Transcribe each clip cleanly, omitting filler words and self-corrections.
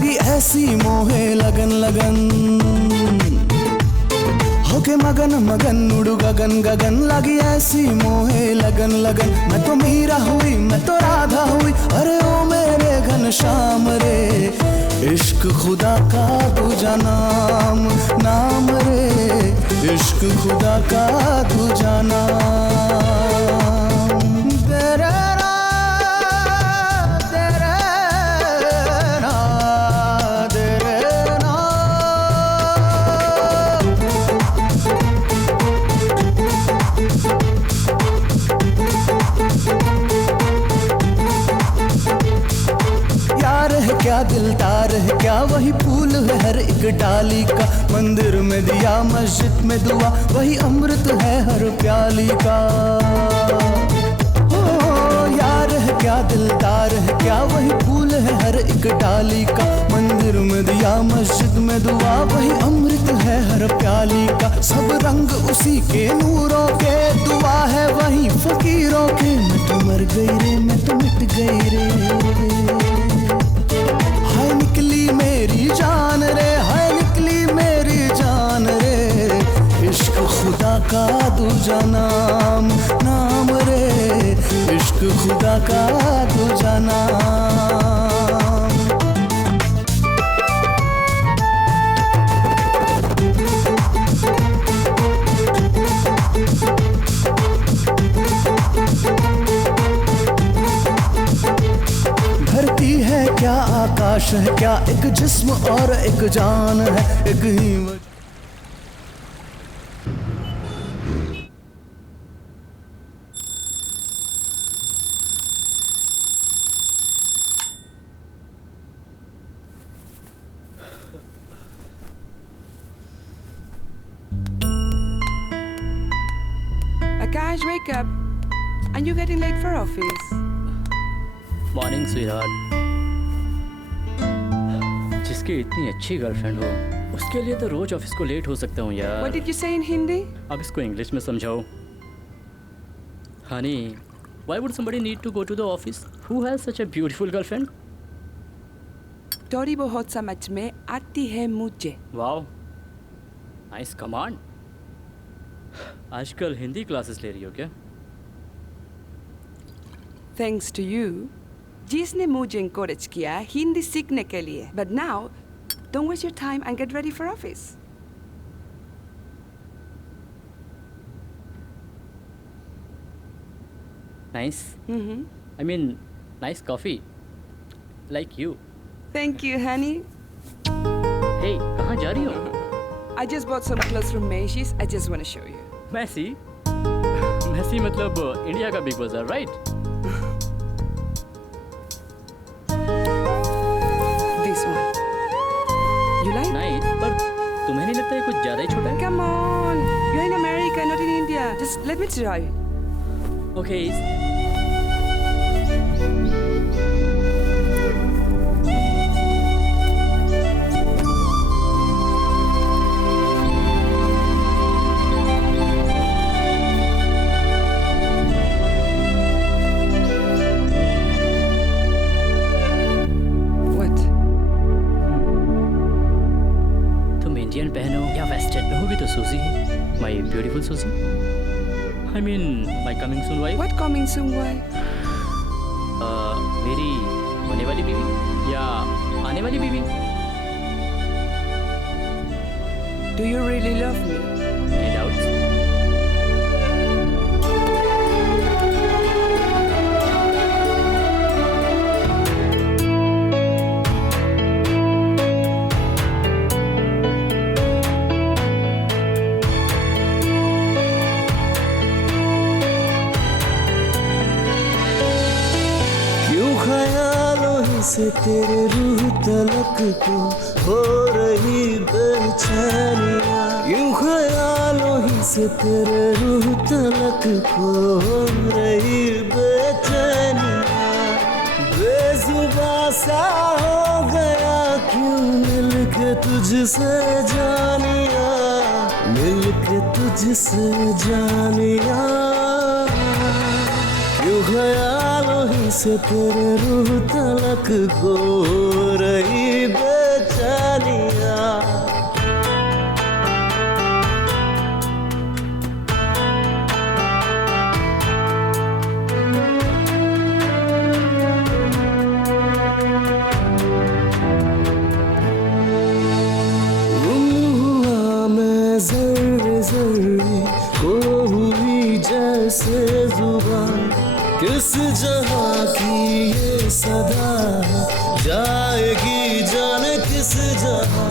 लगी ऐसी मोहे लगन लगन, होके मगन मगन उड़ू गगन गगन, लगी ऐसी मोहे लगन लगन। मैं तो मीरा हुई मैं तो राधा हुई, अरे ओ मेरे घनश्याम रे, इश्क खुदा का दूजा नाम नाम रे, इश्क खुदा का दूजा नाम। तेरे क्या दिलदार है क्या, वही फूल है हर एक डाली का, मंदिर में दिया मस्जिद में दुआ, वही अमृत है हर प्याली का। ओ यार है क्या दिलदार है क्या, वही फूल है हर एक डाली का, मंदिर में दिया मस्जिद में दुआ, वही अमृत है हर प्याली का। सब रंग उसी के नूरों के, दुआ है वही फकीरों के। मैं तो मर गई रे मैं तो मिट गई रे, हाय निकली मेरी जान रे, हाय निकली मेरी जान रे, इश्क खुदा का दूजा नाम नाम रे, इश्क खुदा का दूजा नाम। धरती है क्या आकाश है क्या, एक जिस्म और एक जान है, एक ही Akash, wake up. Are you getting late for office? Morning sweetheart. जिसकी इतनी अच्छी गर्लफ्रेंड हो उसके लिए तो रोज ऑफिस को लेट हो सकता हूँ यार। What did you say in Hindi? अब इसको इंग्लिश में समझाओ। Honey, why would somebody need to go to the office who has such a beautiful girlfriend? थोड़ी बहुत समझ में आती है मुझे। Wow, nice command. आजकल हिंदी क्लासेस ले रही हो क्या? Thanks to you, जिसने मुझे encourage किया हिंदी सीखने के लिए। But now, don't waste your time and get ready for office. Nice. I mean, nice coffee. Like you. Thank you, honey. Hey, कहाँ जा रही हो? I just bought some clothes from Macy's. I just want to show you. Massey? Massey मतलब India का big बाजार, right? This one. You like? Nice, पर तुम्हें नहीं लगता ये कुछ ज़्यादा ही छोटा है? Come on, you're in America, not in India. Just let me try. Okay. What? तुम इंडियन पहनो या वेस्टर्न रहोगी तो सूजी, माय ब्यूटीफुल सूजी। I mean, my coming soon wife. What coming soon wife? मेरी होने वाली बीवी या आने वाली बीवी। Do you really love me? Any doubts? से तेरे रूह तलक को हो रही बेचैनियाँ, यूं ख्यालों ही से तेरे रूह तलक को हो रही बेचैनियाँ, बेजुबां सा हो गया क्यों मिलके तुझसे जानिया, मिलके तुझसे जानिया, क्यों ख्यालों ही से तेरे रूह तलक को हो रही जर्रे जर्रे को हुई जैसे जुबान, किस जहां की ये सदा है, जाएगी जाने किस जहां।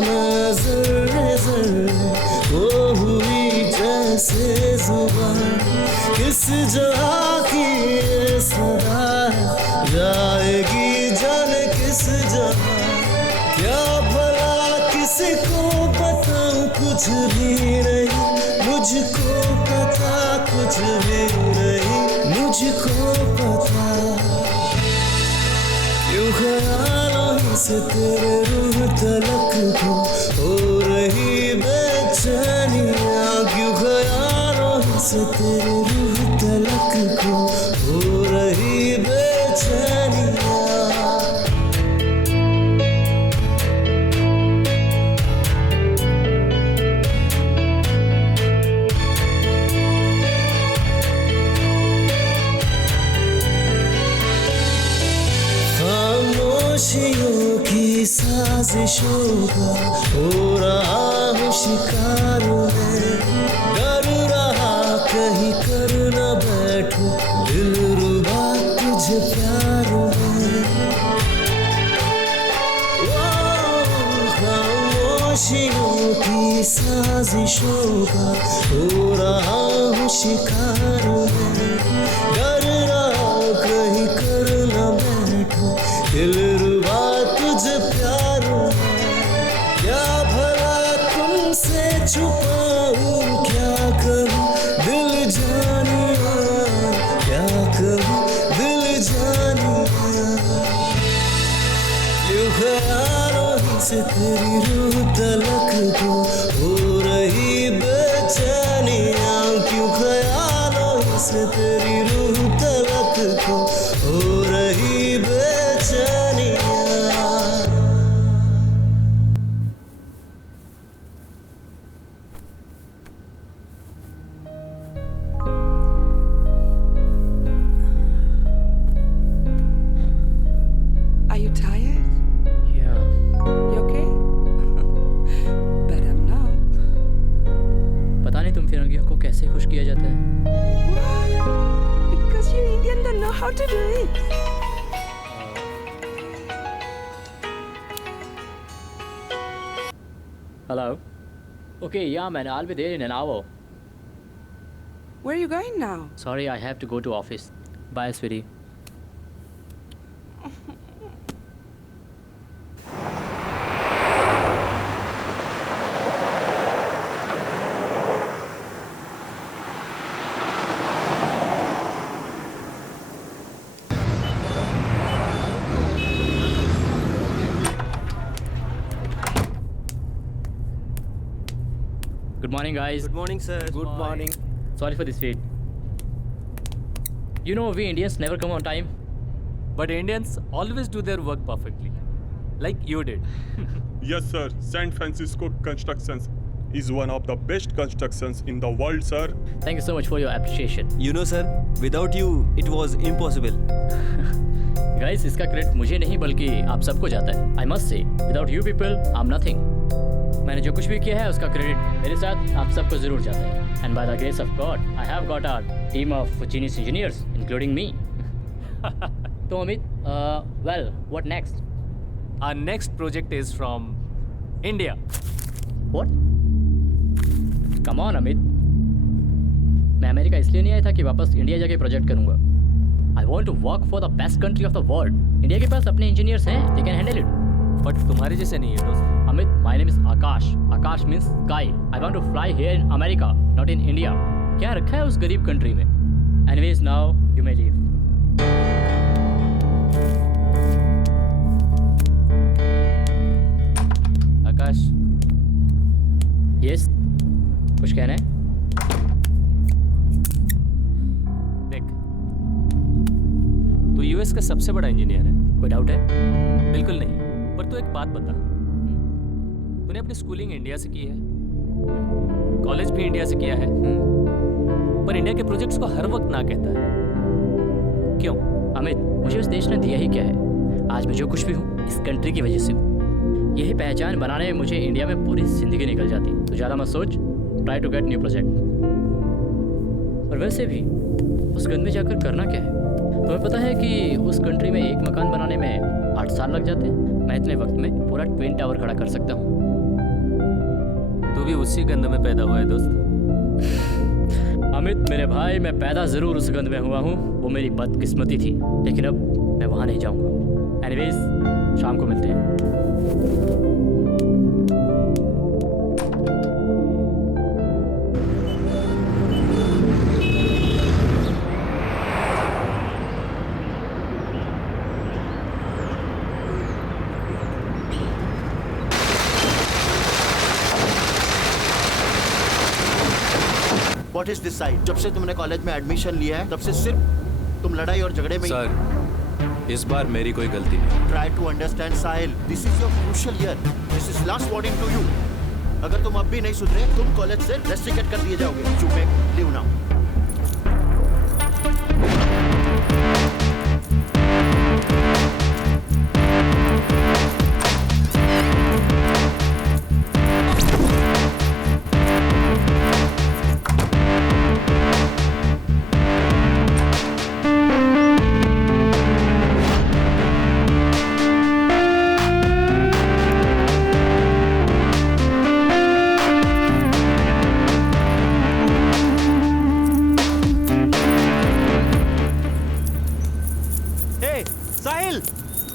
मैं जर्रे जर्रे को हुई जैसे जुबान, किस जहां की ये सदा है, जाएगी जाने किस जहां। क्या भला किसी को बताऊं, कुछ भी नहीं मुझको पता, कुछ भी नहीं मुझको पता। क्यों ख्यालों ही से तेरे रूह तलक को हो रही बेचैनियाँ, क्यों ख्यालों ही से तेरे रूह तलक को हो रही बेचैनियाँ। खामोशियों की साजिशों का हो रहा हूँ शिकार में, डर रहा कहीं कर न बैठूं दिलरुबा तुझे प्यार में। खामोशियों की साजिशों का हो रहा हूँ शिकार में, डर रहा कहीं कर न बैठूं दिलरुबा तुझे प्यार में। क्या भला तुमसे छुपाऊं, क्या करूं दिल जानिया, क्या करूं दिल जानिया। क्यों ख्यालों ही से तेरी रूह तलक को हो रही बेचैनियाँ, क्यों ख्यालों ही से तेरी रूह तलक को हो रही बेचैनियाँ। Are you tired? Yeah. You okay? But I'm not. पता नहीं तुम फिरंगियों को कैसे खुश किया जाता है। What? Because you Indian don't know how to do it. Hello. Okay, yeah, man. I'll be there in an hour. Where are you going now? Sorry, I have to go to office. Bye, sweetie. Good morning, guys. Good morning, sir. Good morning. Sorry for this wait. You know, we Indians never come on time. But Indians always do their work perfectly, like you did. Yes, sir. San Francisco Constructions is one of the best constructions in the world, sir. Thank you so much for your appreciation. You know, sir, without you, it was impossible. Guys, इसका credit मुझे नहीं बल्कि आप सबको जाता है. I must say, without you people, I'm nothing. मैंने जो कुछ भी किया है उसका क्रेडिट मेरे साथ आप सबको जरूर जाता है. And by the grace of God, I have got our team of genius engineers, including me. So Amit, well, what next? Our next project is from India. What? Come on, Amit. मैं America इसलिए नहीं आया था कि वापस India जाके project करूंगा. I want to work for the best country of the world. India के पास अपने इंजीनियर्स हैं, they can handle it. But तुम्हारे जैसे नहीं है दोस्त. Amit, my name is Akash. Akash means sky. I want to fly here in America, not in India. क्या रखा है उस गरीब कंट्री में? Anyways, now you may leave. Akash. Yes. कुछ कहना है? देख, तू यूएस का सबसे बड़ा इंजीनियर है. कोई डाउट है? बिल्कुल नहीं. पर तू एक बात बता, तूने अपनी स्कूलिंग इंडिया से की है, कॉलेज भी इंडिया से किया है, पर इंडिया के प्रोजेक्ट्स को हर वक्त ना कहता है. क्यों? अमित, मुझे उस देश ने दिया ही क्या है? आज मैं जो कुछ भी हूँ इस कंट्री की वजह से हूँ। यही पहचान बनाने में मुझे इंडिया में पूरी ज़िंदगी निकल जाती। तो ज़्यादा मत सोच, try to get new project. और वैसे भी उस गन में जाकर करना क्या है? तुम्हें पता है कि उस कंट्री में एक मकान बनाने में 8 साल लग जाते हैं। मैं इतने वक्त में पूरा ट्विन टावर खड़ा कर सकता हूँ। तू भी उसी गंद में पैदा हुआ है दोस्त। अमित मेरे भाई, मैं पैदा ज़रूर उस गंद में हुआ हूँ, वो मेरी बदकिस्मती थी, लेकिन अब मैं वहाँ नहीं जाऊँगा। एनीवेज, शाम को मिलते हैं। What is this side? जब से तुमने कॉलेज में एडमिशन लिया है तब से सिर्फ तुम लड़ाई और झगड़े में सर, इस बार मेरी कोई गलती नहीं। Try to understand Sahil, this is your crucial year, this is last warning to you. अगर तुम अब भी नहीं सुधरे तुम कॉलेज से रेस्ट्रिकेट कर दिए जाओगे। You may leave now.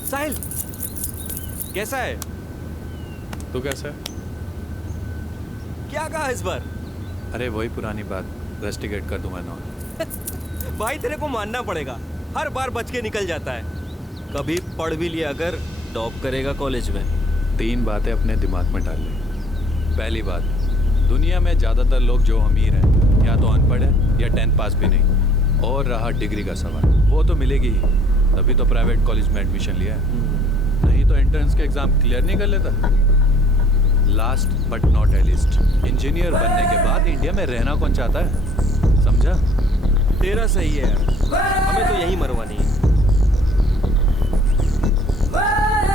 Sahil कैसा है? तू कैसा है? क्या कहा इस बार? अरे वही पुरानी बात, रेस्टिकेट कर दूंगा ना। भाई तेरे को मानना पड़ेगा, हर बार बच के निकल जाता है। कभी पढ़ भी लिया अगर टॉप करेगा कॉलेज में। 3 बातें अपने दिमाग में डाल ले। पहली बात, दुनिया में ज़्यादातर लोग जो अमीर हैं या तो अनपढ़ है या 10th पास भी नहीं। और रहा डिग्री का सवाल, वो तो मिलेगी ही, तभी तो प्राइवेट कॉलेज में एडमिशन लिया है, नहीं तो एंट्रेंस के एग्ज़ाम क्लियर नहीं कर लेता। Last but not least, engineer बनने के बाद इंडिया में रहना कौन चाहता है, समझा? तेरा सही है यार, हमें तो यही मरवानी है।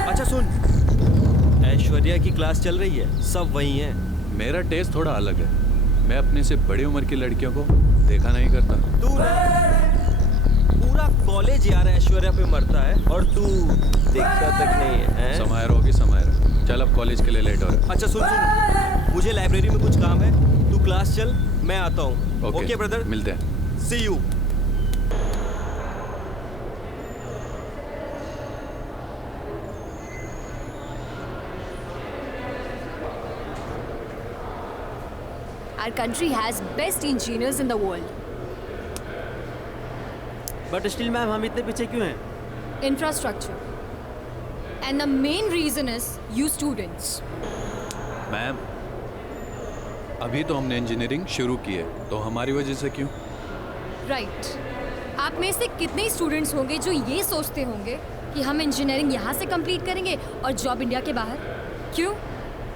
अच्छा सुन, ऐश्वर्या की क्लास चल रही है, सब वही हैं। मेरा टेस्ट थोड़ा अलग है, मैं अपने से बड़ी उम्र की लड़कियों को देखा नहीं करता। तू पूरा कॉलेज यार ऐश्वर्या पे मरता है और तू देखता तक नहीं है। समायर होगी समायर। चल अब कॉलेज के लिए लेट हो रहा है। अच्छा सुन, मुझे लाइब्रेरी में कुछ काम है, तू क्लास चल, मैं आता हूँ। ओके ब्रदर, मिलते हैं। See you. Our country has best engineers in the world. But still ma'am हम इतने पीछे क्यों हैं? Infrastructure. And the main reason is you students. Ma'am, अभी तो हमने इंजीनियरिंग शुरू की है, तो हमारी वजह से क्यों? Right. आप में से कितने स्टूडेंट्स होंगे जो ये सोचते होंगे कि हम इंजीनियरिंग यहाँ से कंप्लीट करेंगे और जॉब इंडिया के बाहर? क्यों?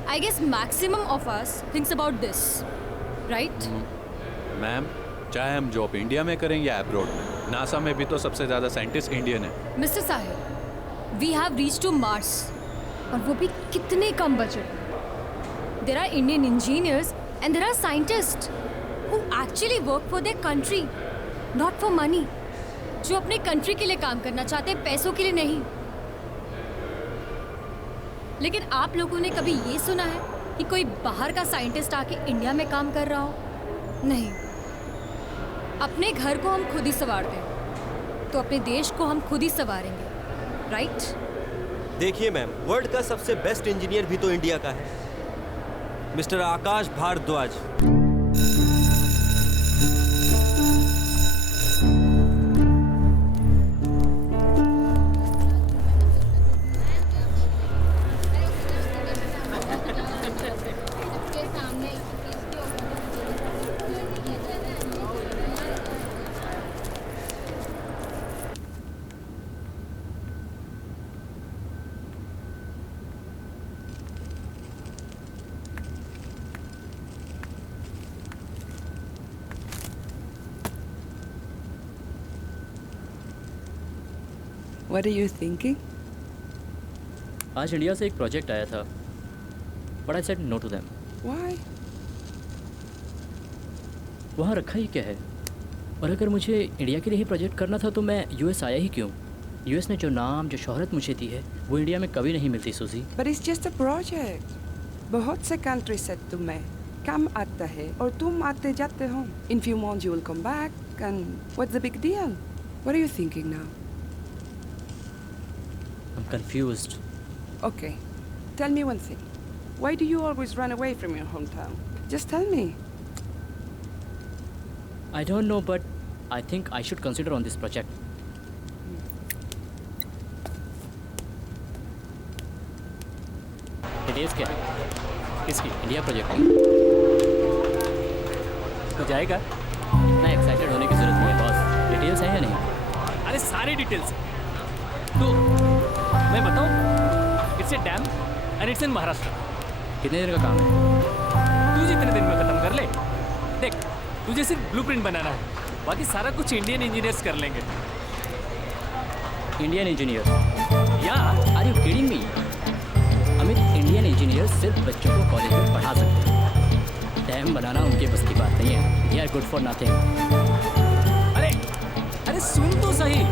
I guess maximum of us thinks about this. Right? Ma'am, चाहे हम जॉब इंडिया में करें या अब्रॉड में, नासा में भी तो सबसे ज़्यादा साइंटिस्ट इंडियन है। Mr. Sahil, we have reached to Mars, और वो भी कितने कम बजट में। There are Indian engineers and there are scientists who actually work for their country, not for money. जो अपने कंट्री के लिए काम करना चाहते हैं, पैसों के लिए नहीं। लेकिन आप लोगों ने कभी ये सुना है कि कोई बाहर का साइंटिस्ट आके इंडिया में काम कर रहा हो? नहीं। अपने घर को हम खुद ही संवारते हैं, तो अपने देश को हम खुद ही संवारेंगे, राइट? देखिए मैम, वर्ल्ड का सबसे बेस्ट इंजीनियर भी तो इंडिया का है, mister Akash Bharadwaj. What are you thinking? आज इंडिया से एक प्रोजेक्ट आया था, but I said no to them. Why? वहाँ रखा ही क्या है? और अगर मुझे इंडिया के लिए ही प्रोजेक्ट करना था तो मैं यूएस आया ही क्यों? यूएस ने जो नाम, जो शोहरत मुझे दी है, वो इंडिया में कभी नहीं मिलती सूजी। But it's just a project. बहुत से कंट्री से तुम्हें काम आता है और तुम आते जाते हो. In few months you will come back and what's the big deal? What are you thinking now? I'm confused. Okay, tell me one thing. Why do you always run away from your hometown? Just tell me. I don't know, but I think I should consider on this project. Details क्या है? किसकी? India project की। तो जाएगा? इतना excited होने की जरूरत नहीं है बॉस। डिटेल्स हैं या नहीं? अरे सारी डिटेल्स हैं। तो मैं बताऊं, it's a dam and it's in Maharashtra. कितने दिन का काम है? तू जितने दिन में खत्म कर ले। देख, तुझे सिर्फ ब्लूप्रिंट बनाना है, बाकी सारा कुछ इंडियन इंजीनियर्स कर लेंगे। Indian engineer? या are you kidding me? Amit, Indian engineer सिर्फ बच्चों को कॉलेज में पढ़ा सकते हैं। डैम बनाना उनके बस की बात नहीं है। They are good for nothing. अरे अरे सुन तो सही।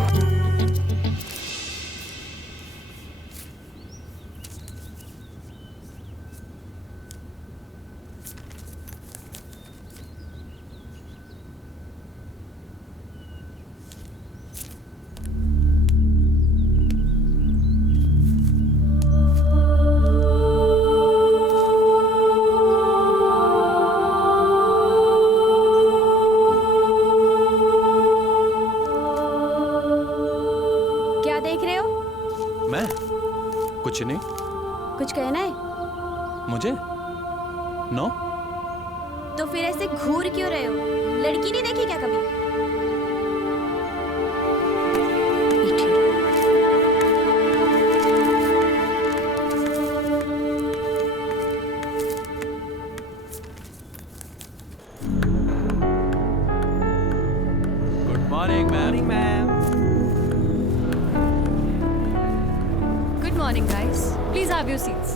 कुछ नहीं। कुछ कहना है? मुझे? नो। तो फिर ऐसे घूर क्यों रहे हो? लड़की नहीं देखी क्या कभी? Good morning ma'am. Good morning, guys. Please have your seats.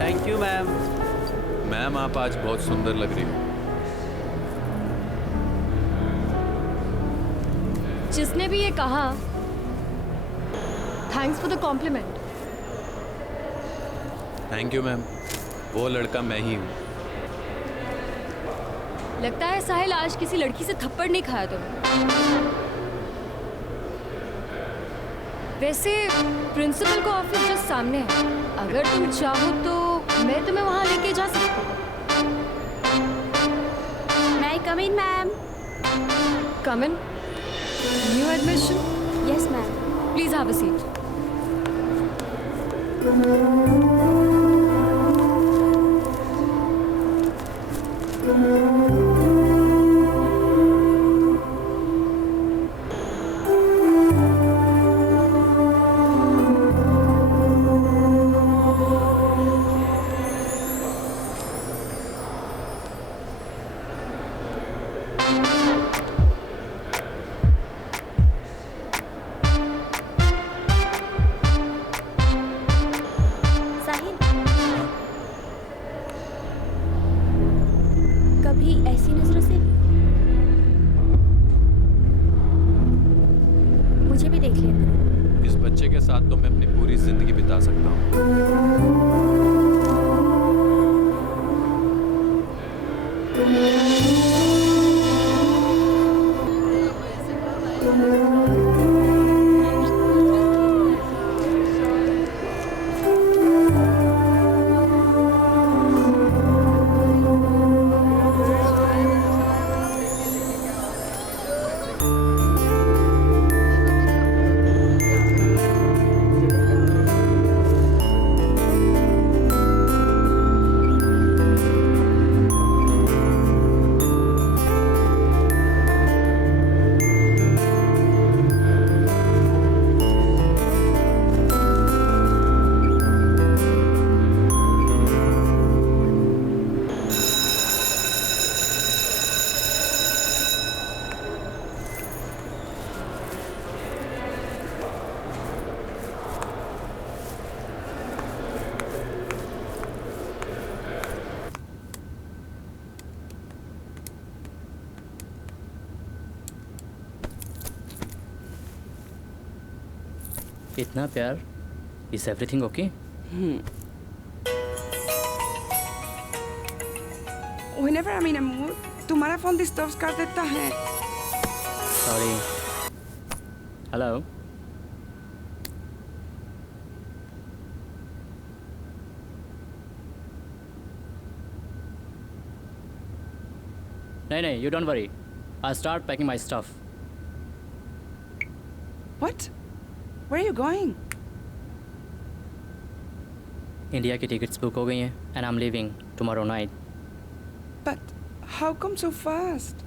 Thank you ma'am. Ma'am आप आज बहुत सुंदर लग रही हो। जिसने भी ये कहा, thanks for the compliment. Thank you ma'am. वो लड़का मैं ही हूँ। लगता है साहिल आज किसी लड़की से थप्पड़ नहीं खाया तुमने। वैसे प्रिंसिपल का ऑफिस जस्ट सामने है। अगर तुम चाहो तो मैं तुम्हें वहाँ लेके जा सकती हूँ। मैं come in ma'am. Come in? New admission? Yes ma'am. Please have a seat. ऐसी नजरों से मुझे भी देख लिया करो। इस बच्चे के साथ तो मैं अपनी पूरी जिंदगी बिता सकता हूँ। इतना प्यार, is everything okay? Whenever I'm in a mood, तुम्हारा फोन डिस्टर्ब कर देता है. सॉरी. हेलो. नहीं, you don't worry. I'll start packing my stuff. What? Where are you going? India की टिकट्स बुक हो गई हैं and I'm leaving tomorrow night. But how come so fast?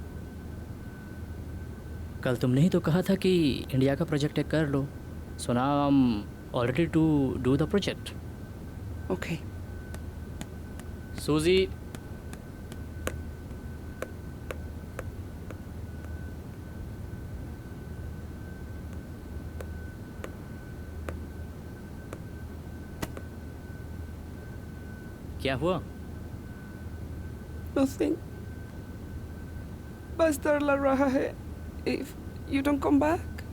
कल तुमने ही तो कहा था कि इंडिया का प्रोजेक्ट कर लो. So now I'm all ready to do the project. Okay. Suzy. क्या हुआ? Nothing. बस डर लग रहा है. If you don't come back.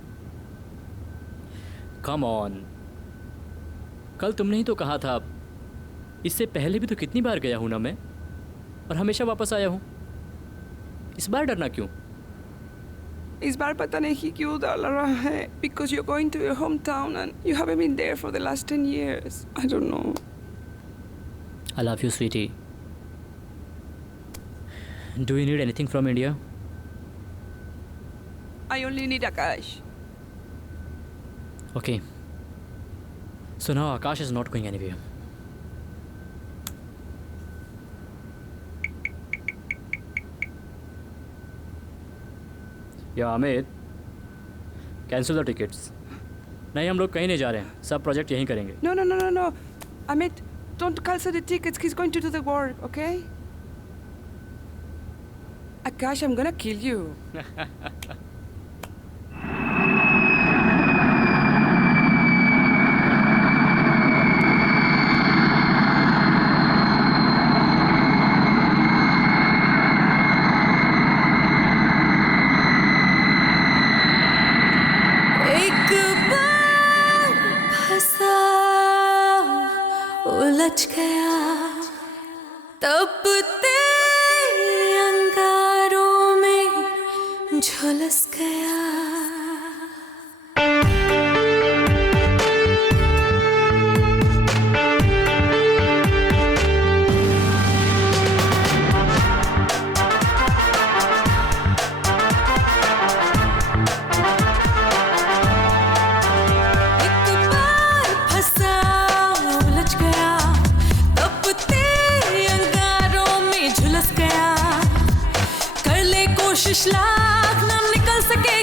Come on. कल तुमने ही तो कहा था. इससे पहले भी तो कितनी बार गया हूं ना मैं, और हमेशा वापस आया हूं. इस बार डरना क्यों? इस बार पता नहीं क्यों डर लग रहा है. Because you're going to your hometown and you haven't been there for the last 10 years. I don't know. I love you, sweetie. Do you need anything from India? I only need Akash. Okay. So now Akash is not going anywhere. Yeah, Amit. Cancel the tickets. नहीं, हम लोग कहीं नहीं जा रहे हैं. सब project यहीं करेंगे. No. Amit, don't cancel the tickets. He's going to do the work, okay? Akash, I'm gonna kill you. एक बार फंसा उलझ गया तब तेरे अंगारों में झुलस गया. कोशिश लाख ना निकल सके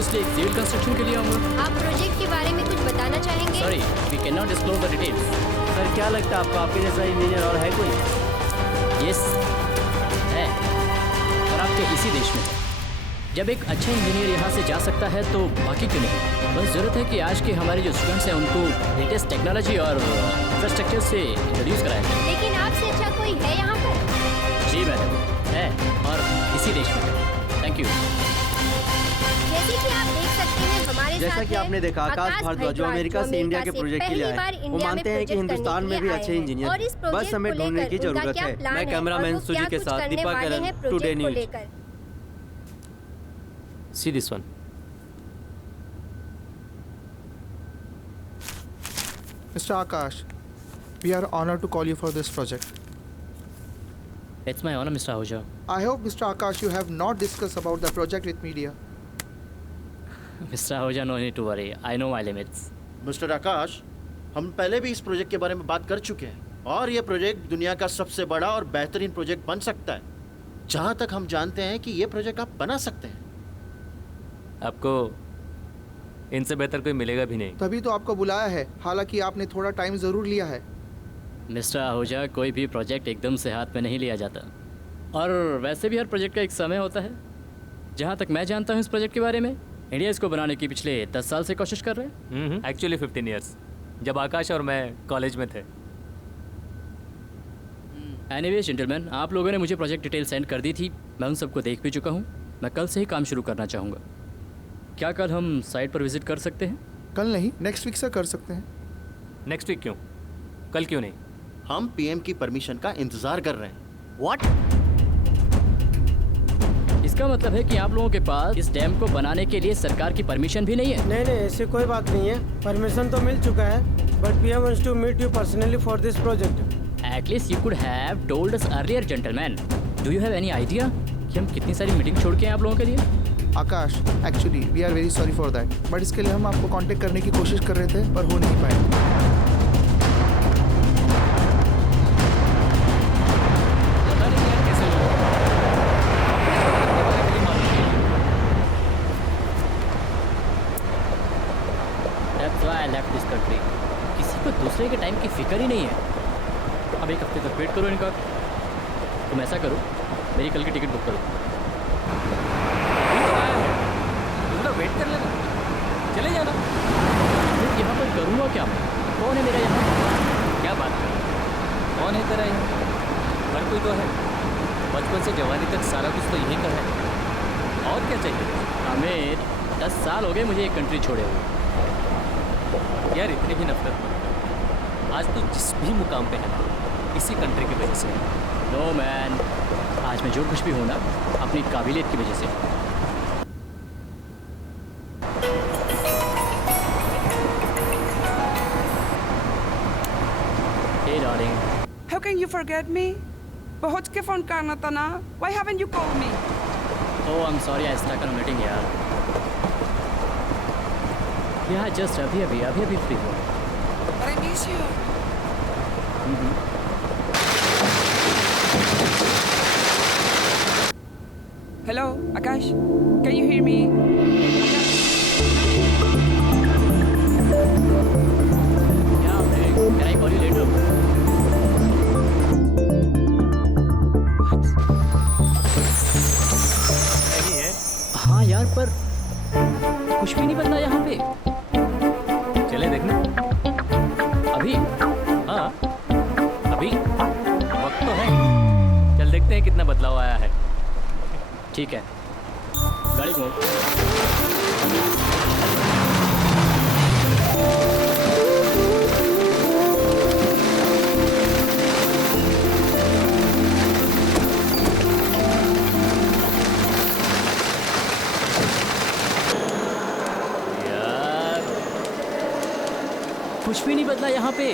ऑब्वियसली एक सिविल कंस्ट्रक्शन के लिए आऊँगा। आप प्रोजेक्ट के बारे में कुछ बताना चाहेंगे? Sorry, we can not disclose the details. Sir क्या लगता है आपको आपके जैसा इंजीनियर और है कोई? यस है, और आपके इसी देश में है। जब एक अच्छा इंजीनियर यहाँ से जा सकता है तो बाकी क्यों नहीं। बस ज़रूरत है कि आज के हमारे जो स्टूडेंट्स हैं उनको लेटेस्ट टेक्नोलॉजी और इंफ्रास्ट्रक्चर से इंट्रोड्यूस कराया जाए। लेकिन आपसे अच्छा कोई है यहाँ पर? जी मैडम, है, और इसी देश में है। Thank you. जैसे कि आप देख सकते हैं हमारे जैसा साथ कि हैं आपने देखा आकाश भारद्वाज जो अमेरिका से इंडिया के प्रोजेक्ट के लिए आए। वो मानते हैं कि हिंदुस्तान में भी अच्छे इंजीनियर हैं। बस हमें ढूंढने की जरूरत है। मैं कैमरामैन सुजी के साथ Deepak Karan, today news. See this one. Mr. Akash, we are honored to call you for this project. It's my honor, Mr. Ahuja. I hope, Mr. Akash, you have not discussed about the project with media. Mr. Ahuja, no need to worry. I know my limits. Mister Akash, हम पहले भी इस project के बारे में बात कर चुके हैं और ये प्रोजेक्ट दुनिया का सबसे बड़ा और बेहतरीन प्रोजेक्ट बन सकता है। जहाँ तक हम जानते हैं कि ये प्रोजेक्ट आप बना सकते हैं। आपको इनसे बेहतर कोई मिलेगा भी नहीं। तभी तो आपको बुलाया है, हालांकि आपने थोड़ा टाइम ज़रूर लिया है। मिस्टर आहूजा, कोई भी प्रोजेक्ट एकदम से हाथ में नहीं लिया जाता, और वैसे भी हर प्रोजेक्ट का एक समय होता है। जहाँ तक मैं जानता हूँ इस प्रोजेक्ट के बारे में, इंडिया इसको बनाने की पिछले 10 साल से कोशिश कर रहे हैं। एक्चुअली 15 ईयर्स, जब आकाश और मैं कॉलेज में थे। एनीवेज जेंटलमैन, आप लोगों ने मुझे प्रोजेक्ट डिटेल सेंड कर दी थी, मैं उन सबको देख भी चुका हूँ। मैं कल से ही काम शुरू करना चाहूँगा। क्या कल हम साइट पर विजिट कर सकते हैं? कल नहीं, नेक्स्ट वीक से कर सकते हैं। नेक्स्ट वीक क्यों? कल क्यों नहीं? हम पीएम की परमिशन का इंतजार कर रहे हैं। व्हाट? इसका मतलब है कि आप लोगों के पास इस डैम को बनाने के लिए सरकार की परमिशन भी नहीं है? नहीं नहीं, ऐसी कोई बात नहीं है। परमिशन तो मिल चुका है, but PM wants to meet you personally for this project. At least you could have told us earlier gentleman. Do you have any idea कि हम कितनी सारी मीटिंग छोड़ के हैं आप लोगों के लिए? Akash, actually we are very sorry for that, but इसके लिए हम आपको कांटेक्ट करने की कोशिश कर रहे थे पर हो नहीं पाए। That's why I left this country. किसी को दूसरे के टाइम की फिक्र ही नहीं है। अब एक हफ्ते तक वेट करो इनका। तुम ऐसा करो, मेरी कल की टिकट बुक करो। वेट कर लेना, चले जाना। यहाँ पर करूँगा क्या? कौन है मेरा यहाँ? क्या बात कर? कौन है तेरा यहाँ? हर कोई तो है। बचपन से जवानी तक सारा कुछ तो यहीं का है। और क्या चाहिए? हमें 10 साल हो गए मुझे एक कंट्री छोड़े हुए। यार इतनी भी नफरत मत। आज तो जिस भी मुकाम पे है इसी कंट्री की वजह से। नो मैन, आज मैं जो कुछ भी हूँ ना, अपनी काबिलियत की वजह से। How can you forget me? बहुत के फोन करना था ना? Why haven't you called me? Oh, I'm sorry, I stuck on a meeting यार। Yeah, just अभी free हुआ। But I miss you. Hello, Akash. Can you hear me? Yeah, hey, can I call you later? हाँ यार, पर कुछ भी नहीं बदला यहाँ पे। चले देखने? अभी? हाँ, अभी वक्त तो है। चल देखते हैं कितना बदलाव आया है। ठीक है, गाड़ी को। कुछ भी नहीं बदला यहाँ पे,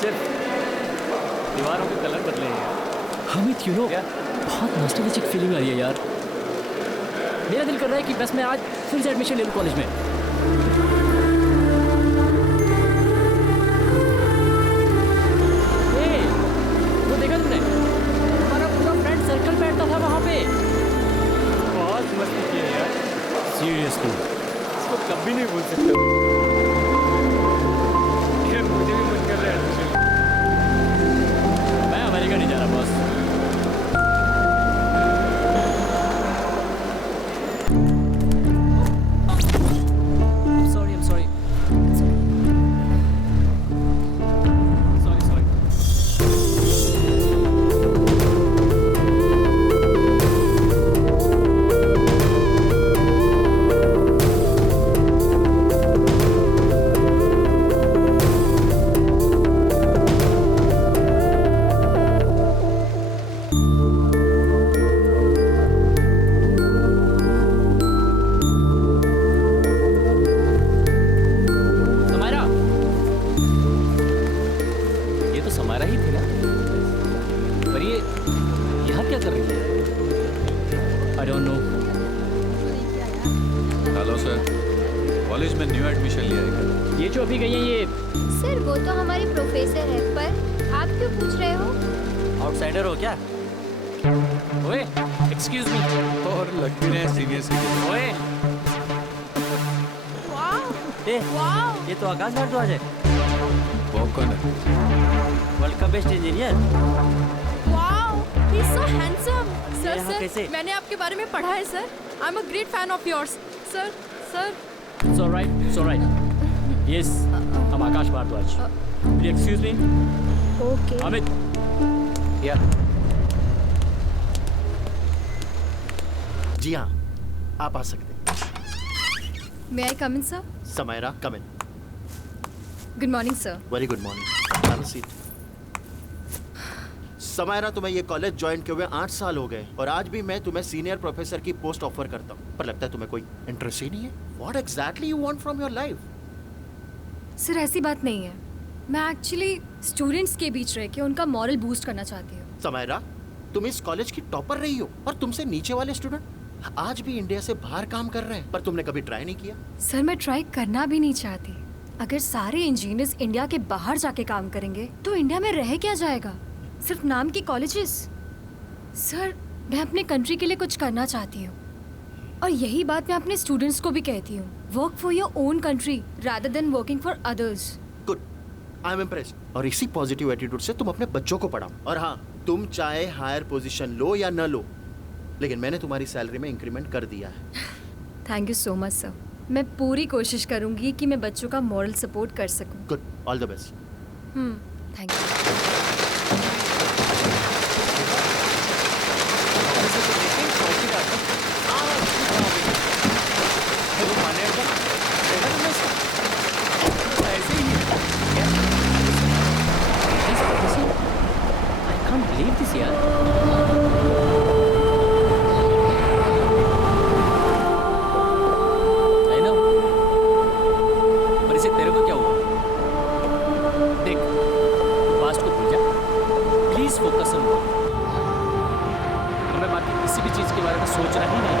सिर्फ दीवारों के कलर बदले हैं। हमिद, यू नो, बहुत नॉस्टैल्जिक फीलिंग आ रही है यार। मेरा दिल कर रहा है कि बस मैं आज फिर से एडमिशन ले लूँ कॉलेज में। वो देखा तुमने? हमारा पूरा फ्रेंड सर्कल बैठता था वहाँ पे। बहुत मस्ती की है यार। कभी नहीं भूल सकता। यार मुझे भी मन कर रहा है एडमिशन। मैं अमेरिका नहीं जा रहा boss. Sorry I am sorry. Sorry sorry. Samaira, ये तो समायरा ही थी ना? पर ये यहाँ क्या कर रही है? I don't know. Hello sir, college में न्यू एडमिशन लिया है क्या? ये जो अभी गई है ये सर वो तो हमारी प्रोफेसर है, पर आप क्यों पूछ रहे हो? आउटसाइडर हो क्या? ओए, एक्सक्यूज मी। और लग भी रहे हैं सीनियर्स की तरह। ओए, ए, ये तो आकाश भारद्वाज है, वो कौन है? वर्ल्ड का best engineer. Wow, he is so handsome. Sir यहाँ कैसे? सर, मैंने आपके बारे में पढ़ा है sir. I am a great fan of yours. Sir sir. It's alright, it's alright. Yes, हम Akash Bhardwaj. Please excuse me. Okay. Amit, या जी हाँ, आप आ सकते हैं। May I come in sir? Samaira, come in. Good morning sir. Very good morning. Have a seat. Samaira, तुम्हें ये कॉलेज ज्वाइन किए हुए 8 साल हो गए और आज भी मैं तुम्हें सीनियर प्रोफेसर की पोस्ट ऑफर करता हूँ, पर लगता है तुम्हें कोई इंटरेस्ट ही नहीं है। What exactly you want from your life? Sir ऐसी बात नहीं है, मैं एक्चुअली स्टूडेंट्स के बीच रह के उनका मॉरल बूस्ट करना चाहती हूँ। समायरा, तुम इस कॉलेज की टॉपर रही हो और तुमसे नीचे वाले स्टूडेंट आज भी इंडिया से बाहर काम कर रहे हैं, पर तुमने कभी ट्राई नहीं किया। सर मैं ट्राई करना भी नहीं चाहती। अगर सारे इंजीनियर्स इंडिया के बाहर जाके काम करेंगे तो इंडिया में रह क्या जाएगा? सिर्फ नाम की कॉलेजेस। सर मैं अपने कंट्री के लिए कुछ करना चाहती हूँ और यही बात मैं अपने स्टूडेंट्स को भी कहती हूँ। Work for your own country rather than working for others. Good, I am impressed. और इसी पॉजिटिव एटीट्यूड से तुम अपने बच्चों को पढ़ाओ। और हाँ, तुम चाहे हायर पोजीशन लो या न लो, लेकिन मैंने तुम्हारी सैलरी में इंक्रीमेंट कर दिया है। Thank you so much sir. मैं पूरी कोशिश करूंगी कि मैं बच्चों का मॉरल सपोर्ट कर सकूं। Good, all the best. Thank you. I can't believe this यार। आई नो, पर इसे तेरे को क्या हुआ? देख, पास्ट को भूल जा, प्लीज फोकस ऑन वर्क। हमें बाकी किसी भी चीज के बारे में सोचना ही नहीं।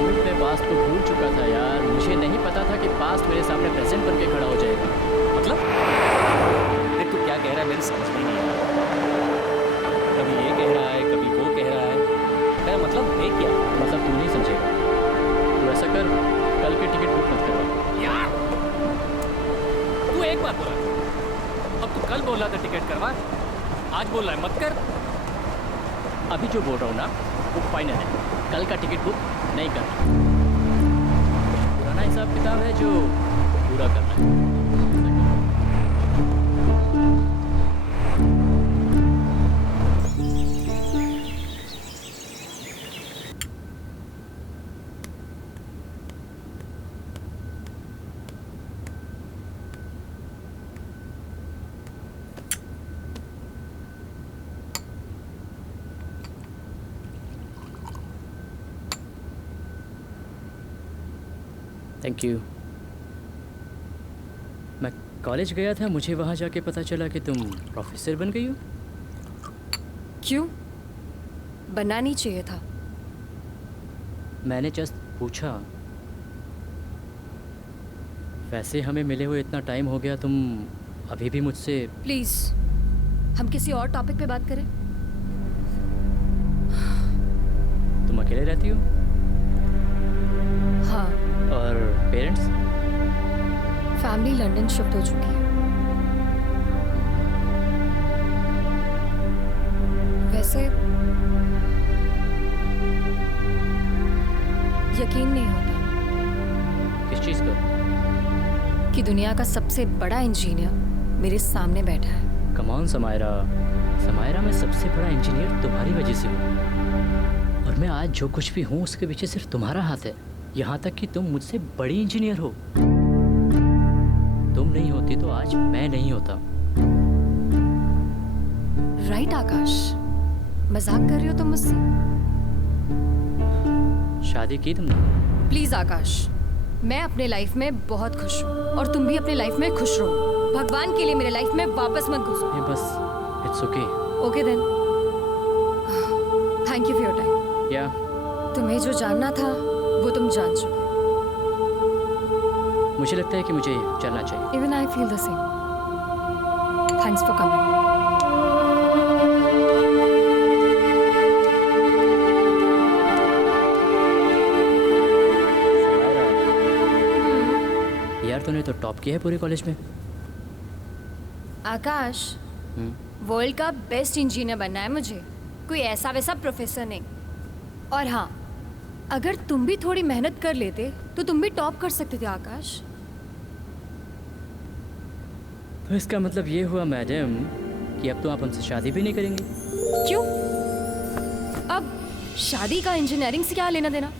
अमित, मैं पास्ट को भूल चुका था यार। मुझे नहीं पता था कि पास्ट मेरे सामने प्रेजेंट बनके खड़ा हो जाएगा। मतलब देख, तू क्या कह रहा है मेरी समझ में नहीं आ रहा। कभी ये कह रहा है, कभी वो कह रहा है। तेरा मतलब है क्या? मतलब तू नहीं समझेगा। तू ऐसा कर, कल के टिकट बुक मत करवा। यार, तू एक बार बोला था, अब तू कल बोल रहा था टिकट करवा, आज बोल रहा है मत कर। अभी जो बोल रहा हूँ ना वो फाइनल है। कल का टिकट बुक नहीं करना। पुराना हिसाब किताब है जो पूरा करना है। Thank you. मैं कॉलेज गया था, मुझे वहाँ जाके पता चला कि तुम प्रोफेसर बन गई हो। क्यों? बनना नहीं चाहिए था। मैंने जस्ट पूछा। वैसे हमें मिले हुए इतना टाइम हो गया, तुम अभी भी मुझसे। प्लीज हम किसी और टॉपिक पे बात करें। तुम अकेले रहती हो? हाँ। और पेरेंट्स? फैमिली लंदन शिफ्ट हो चुकी है। वैसे यकीन नहीं होता किस चीज़ का? कि दुनिया का सबसे बड़ा इंजीनियर मेरे सामने बैठा है। कम ऑन समायरा, समायरा मैं सबसे बड़ा इंजीनियर तुम्हारी वजह से हूँ, और मैं आज जो कुछ भी हूँ उसके पीछे सिर्फ तुम्हारा हाथ है। यहाँ तक कि तुम मुझसे बड़ी इंजीनियर हो। तुम नहीं होती तो आज मैं नहीं होता। राइट आकाश, मजाक कर रहे हो तुम मुझसे? शादी की तुमने? प्लीज आकाश, मैं अपने लाइफ में बहुत खुश हूँ और तुम भी अपने लाइफ में खुश रहो। भगवान के लिए मेरे लाइफ में वापस मत घुसो। नहीं बस, it's okay. Okay then, thank you for your time. या तुम्हें जो जानना था वो तुम जान चुके। मुझे लगता है कि मुझे चलना चाहिए। Even I feel the same. Thanks for coming. यार तूने तो टॉप किया है पूरे कॉलेज में। आकाश, वर्ल्ड का बेस्ट इंजीनियर बनना है मुझे, कोई ऐसा वैसा प्रोफेसर नहीं। और हाँ, अगर तुम भी थोड़ी मेहनत कर लेते तो तुम भी टॉप कर सकते थे आकाश। तो इसका मतलब ये हुआ मैडम कि अब तो आप हमसे शादी भी नहीं करेंगे? क्यों? अब शादी का इंजीनियरिंग से क्या लेना देना?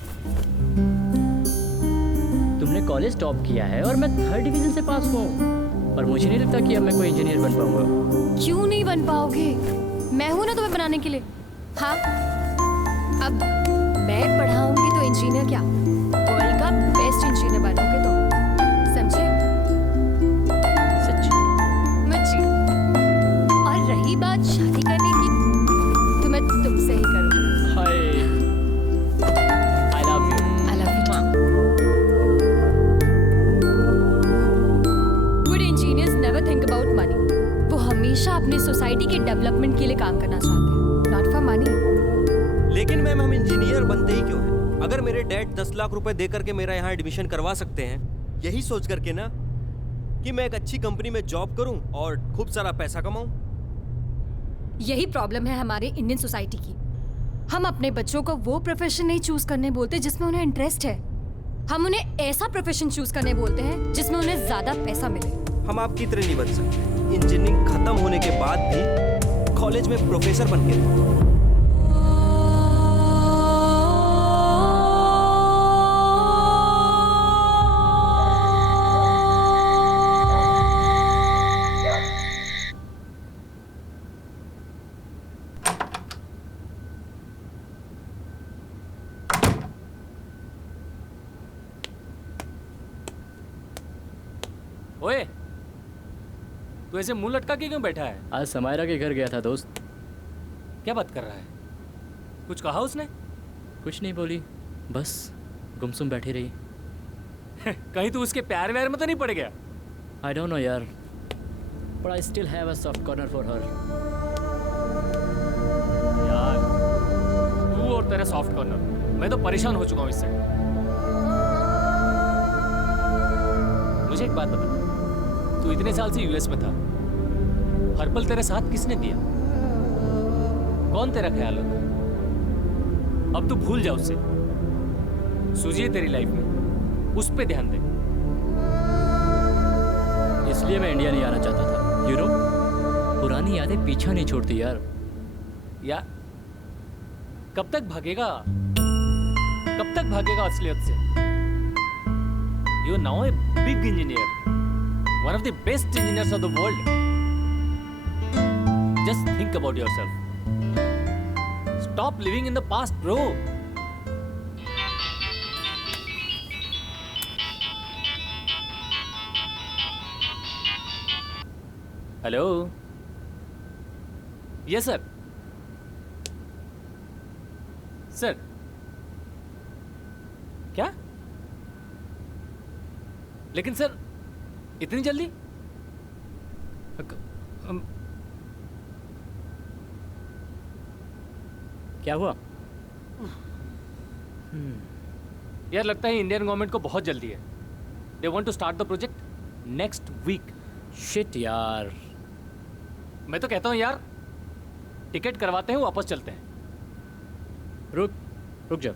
तुमने कॉलेज टॉप किया है और मैं 3rd डिवीजन से पास हुआ हूँ, और मुझे नहीं लगता कि अब मैं कोई इंजीनियर बन पाऊंगा। क्यों नहीं बन पाओगे? मैं हूं ना तुम्हें बनाने के लिए। हाँ, अब मैं पढ़ाऊंगी तो इंजीनियर क्या, वर्ल्ड का बेस्ट इंजीनियर बनोगे तुम, समझे? सच्ची? मुझे। और रही बात शादी करने की, तो मैं तुमसे ही करूंगी। Hi, I love you. I love you too. Good engineers never think about money. वो हमेशा अपनी सोसाइटी के डेवलपमेंट के लिए काम करना चाहते हैं, नॉट फॉर मनी। लेकिन मैम, हम इंजीनियर बनते ही क्यों हैं? अगर मेरे डैड 10 लाख रुपए दे करके मेरा यहाँ एडमिशन करवा सकते हैं, यही सोच करके ना कि मैं एक अच्छी कंपनी में जॉब करूं और खूब सारा पैसा कमाऊं। यही प्रॉब्लम है हमारे इंडियन सोसाइटी की। हम अपने बच्चों को वो प्रोफेशन नहीं चूज करने बोलते जिसमें उन्हें इंटरेस्ट है, हम उन्हें ऐसा प्रोफेशन चूज करने बोलते हैं जिसमें उन्हें ज्यादा पैसा मिले। हम आपकी तरह नहीं बन सकते। इंजीनियरिंग खत्म होने के बाद भी कॉलेज में प्रोफेसर बन के ओए, तू ऐसे मुंह लटका के क्यों बैठा है? आज समायरा के घर गया था दोस्त। क्या बात कर रहा है? कुछ कहा उसने? कुछ नहीं बोली, बस गुमसुम बैठी रही। कहीं तू उसके प्यार व्यार में तो नहीं पड़ गया? आई डोंट नो यार, but I still have a soft corner for her. यार, तू और तेरा सॉफ्ट कॉर्नर, मैं तो परेशान हो चुका हूँ इससे। मुझे एक बात बता, तू इतने साल से यूएस में था, हर पल तेरे साथ किसने दिया? कौन तेरा ख्याल रखा? अब तू भूल जा उससे। सूझी है तेरी लाइफ में, उस पे ध्यान दे। इसलिए मैं इंडिया नहीं आना चाहता था। यू नो, पुरानी यादें पीछा नहीं छोड़ती यार। यार, कब तक भागेगा? कब तक भागेगा असलियत से? You are now a big engineer, one of the best engineers of the world. Just think about yourself. Stop living in the past, bro. Hello. Yes, sir. Sir. क्या? लेकिन सर, इतनी जल्दी? क्या हुआ? यार लगता है इंडियन गवर्नमेंट को बहुत जल्दी है. They want to start the project next week. Shit यार. मैं तो कहता हूँ यार टिकट करवाते हैं, वापस चलते हैं. रुक जा.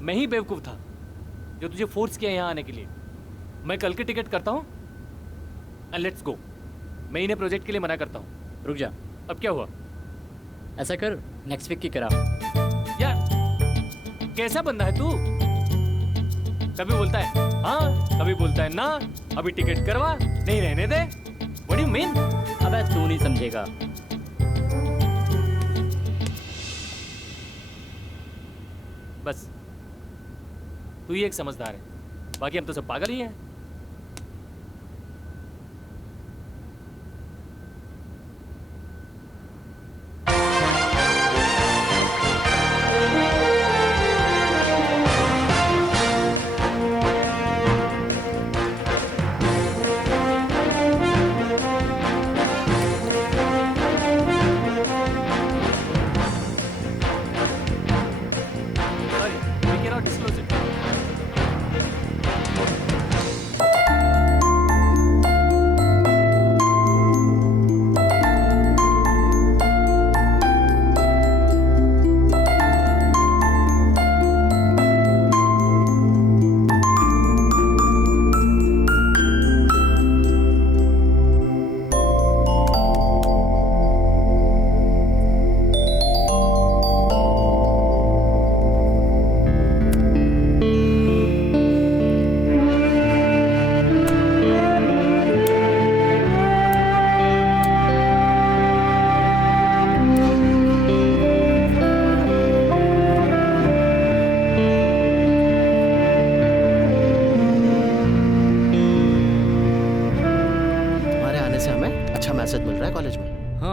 मैं ही बेवकूफ़ था जो तुझे फोर्स किया यहाँ आने के लिए. मैं कल की टिकट करता हूँ एंड लेट्स गो. मैं इन्हें प्रोजेक्ट के लिए मना करता हूँ. रुक जा. अब क्या हुआ? ऐसा कर, नेक्स्ट वीक की करा. यार कैसा बंदा है तू? कभी बोलता है हाँ, कभी बोलता है ना. अभी टिकट करवा, नहीं रहने दे. What do you mean? अबे तू नहीं समझेगा. बस तू ही एक समझदार है, बाकी हम तो सब पागल ही हैं.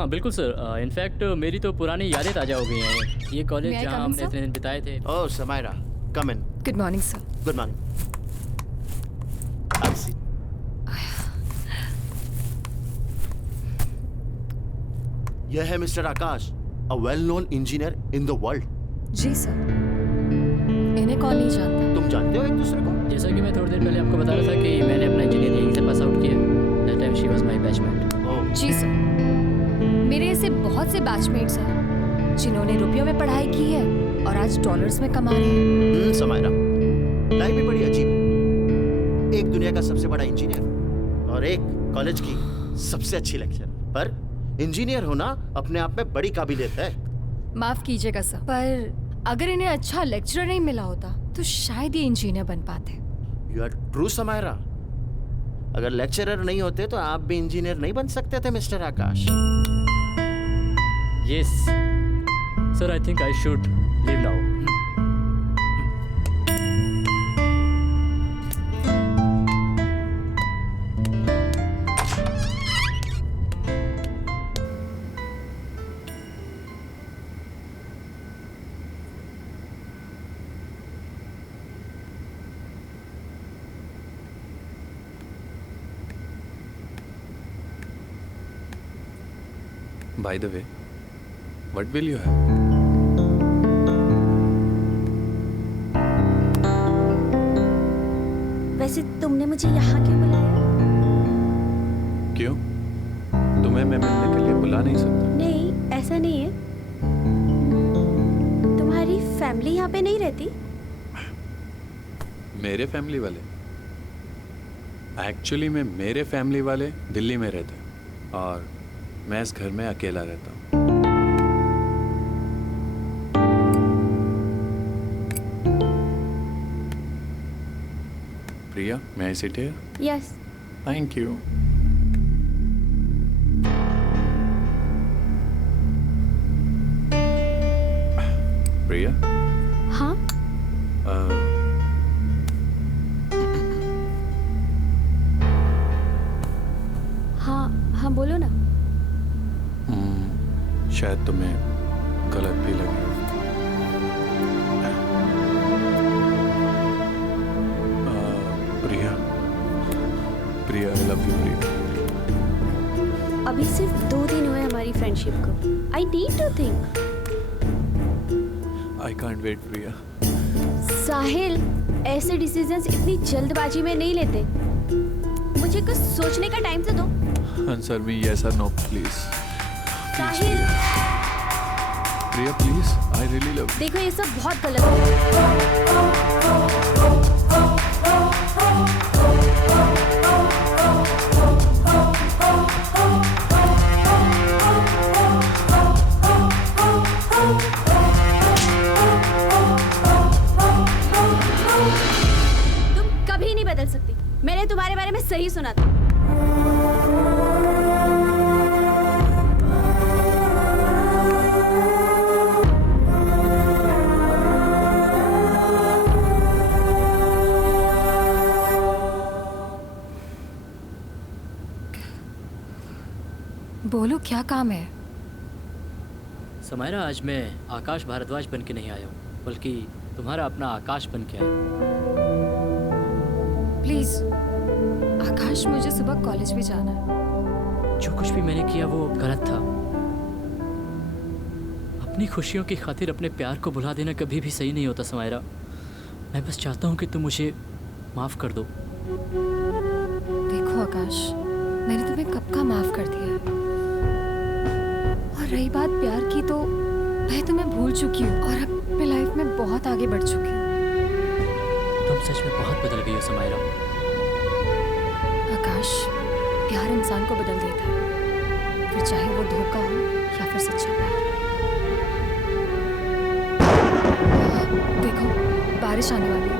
बिल्कुल सर. इनफैक्ट मेरी तो पुरानी यादें ताज़ा हो गई हैं. ये कॉलेज जहाँ हमने इतने दिन बिताए थे. Oh Samaira, come in. Good morning sir. Good morning. यह है mister Akash, a well known engineer in the world. जी सर. इन्हें कौन नहीं जानता? तुम जानते हो एक दूसरे को? जैसा कि मैं थोड़ी देर पहले आपको बता रहा था कि मैंने अपना इंजीनियरिंग से पास आउट किया. That time she was my batchmate. जी सर. मेरे ऐसे बहुत से बैचमेट्स हैं जिन्होंने रुपयों में पढ़ाई की है और आज डॉलर्स में कमा रहे हैं. समायरा, लाइफ भी बड़ी अजीब है. एक दुनिया का सबसे बड़ा इंजीनियर और एक कॉलेज की सबसे अच्छी लेक्चर. पर इंजीनियर होना अपने आप में बड़ी काबिलियत है. माफ कीजिएगा सर, पर अगर इन्हें अच्छा लेक्चरर नहीं मिला होता तो शायद ये इंजीनियर बन पाते. You are true Samaira. अगर लेक्चरर नहीं होते तो आप भी इंजीनियर नहीं बन सकते थे mister Akash. Yes. Sir, I think I should leave now. By the way, what will you have? वैसे तुमने मुझे यहाँ क्यों बुलाया? क्यों? तुम्हें मैं मिलने के लिए बुला नहीं सकता? नहीं, ऐसा नहीं है. तुम्हारी फैमिली यहाँ पे नहीं रहती? मेरे फैमिली वाले? एक्चुअली में मेरे फैमिली वाले दिल्ली में रहते हैं और मैं इस घर में अकेला रहता हूँ. Priya, may I sit here? Yes. Thank you. Priya? हाँ? हाँ बोलो ना. शायद तुम्हें गलत भी लगे. प्रिया, I love you, प्रिया. अभी सिर्फ 2 दिन हुए हमारी फ्रेंडशिप को. I need to think. I can't wait Priya. Sahil, ऐसे डिसीजंस इतनी जल्दबाजी में नहीं लेते। मुझे कुछ सोचने का टाइम तो दो। आंसर मी यस और no please. Sahil, Priya please, I really love. देखो ये सब बहुत गलत है। तुम कभी नहीं बदल सकती। मैंने तुम्हारे बारे में सही सुना था। बोलो क्या काम है? समायरा, आज मैं आकाश भारद्वाज बन के नहीं आया हूँ, बल्कि तुम्हारा अपना आकाश बन के आया हूँ। प्लीज आकाश, मुझे सुबह कॉलेज भी जाना है। जो कुछ भी मैंने किया वो गलत था। अपनी खुशियों की खातिर अपने प्यार को भुला देना कभी भी सही नहीं होता समायरा। मैं बस चाहता हूँ कि तुम मुझे माफ़ कर दो। देखो आकाश, मैंने तुम्हें कब का माफ़ कर दिया है। और रही बात प्यार की, तो मैं तुम्हें भूल चुकी हूँ और अपनी लाइफ में बहुत आगे बढ़ चुकी हूँ। तुम सच में बहुत बदल गई हो समायरा। आकाश, प्यार इंसान को बदल देता है, फिर चाहे वो धोखा हो या फिर सच्चा प्यार। देखो बारिश आने वाली है,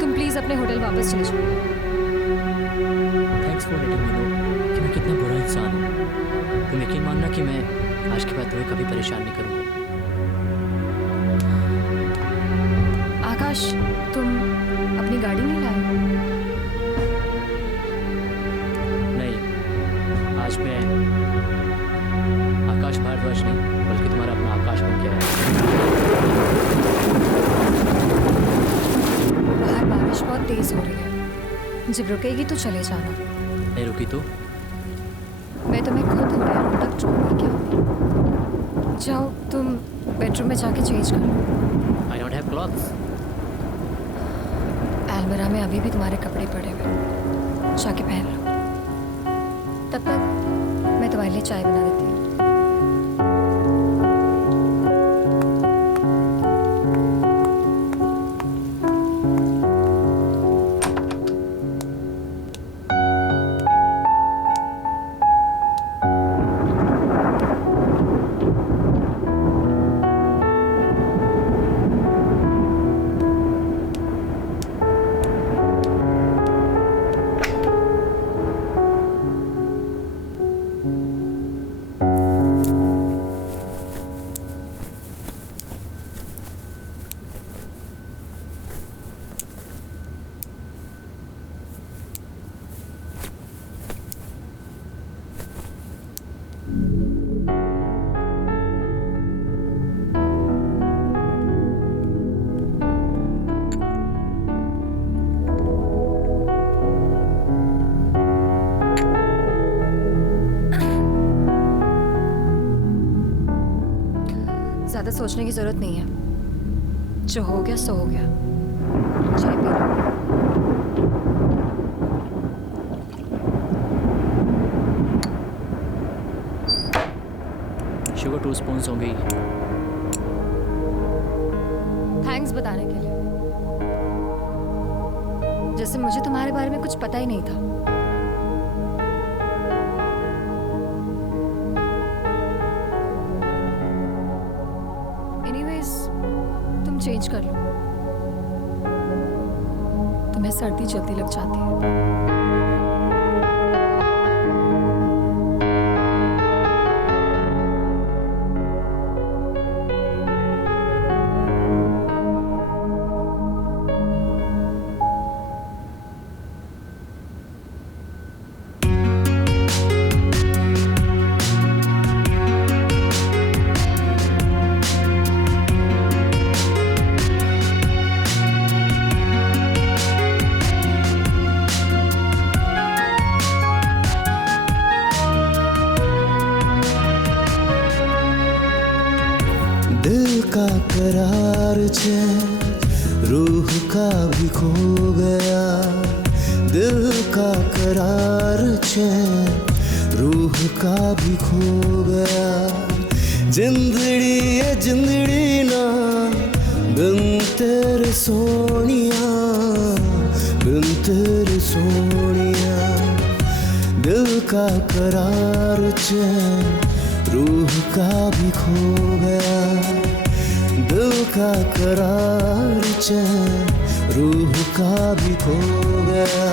तुम प्लीज अपने होटल वापस चले जाओ। Thanks for letting me know कि मैं कितना बुरा इंसान हूँ। तुम यकीन मानना कि मैं आज के बाद तुम्हें कभी परेशान नहीं करूँगा। आकाश, तुम अपनी गाड़ी नहीं लाए? नहीं, आज मैं आकाश भारद्वाज नहीं, बल्कि तुम्हारा अपना आकाश बन के आया। बाहर बारिश बहुत तेज हो रही है, जब रुकेगी तो चले जाना। नहीं रुकी तो मैं तुम्हें खुद होटल रूम तक ड्रॉप करके आऊँगी। जाओ, तुम बेडरूम में जाके चेंज करो। I don't have clothes. अलमीरा में अभी भी तुम्हारे कपड़े पड़े हुए, जाके पहन लो। तब तक मैं तुम्हारे लिए चाय बना देती हूँ। ज़्यादा सोचने की ज़रूरत नहीं है। जो हो गया सो हो गया। चाय पी लो। शुगर 2 स्पून्स होंगी। थैंक्स बताने के लिए। जैसे मुझे तुम्हारे बारे में कुछ पता ही नहीं था। चेंज कर लो, तुम्हें सर्दी जल्दी लग जाती है। का करार चैन रूह का भी खो गया, दिल का करार चैन रूह का भी खो गया। जिंदड़ी ये जिंदड़ी ना बिन तेरे सोनिया, बिन तेरे सोनिया। दिल का करार चैन रूह का भी खो गया, दिल का करार चैन रूह का भी खो गया।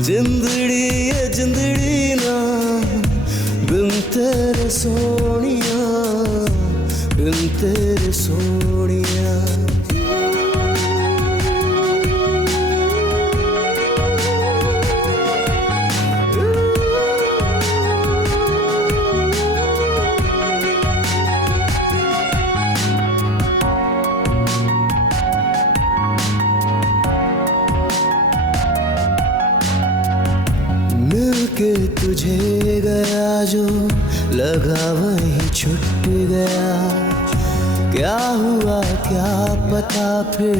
जिंदड़ी ये जिंदड़ी ना बिन तेरे सोनिया, बिन तेरे सोनिया। मिलके तुझे गया जो लगा वहीं छूट गया। क्या हुआ क्या पता फिर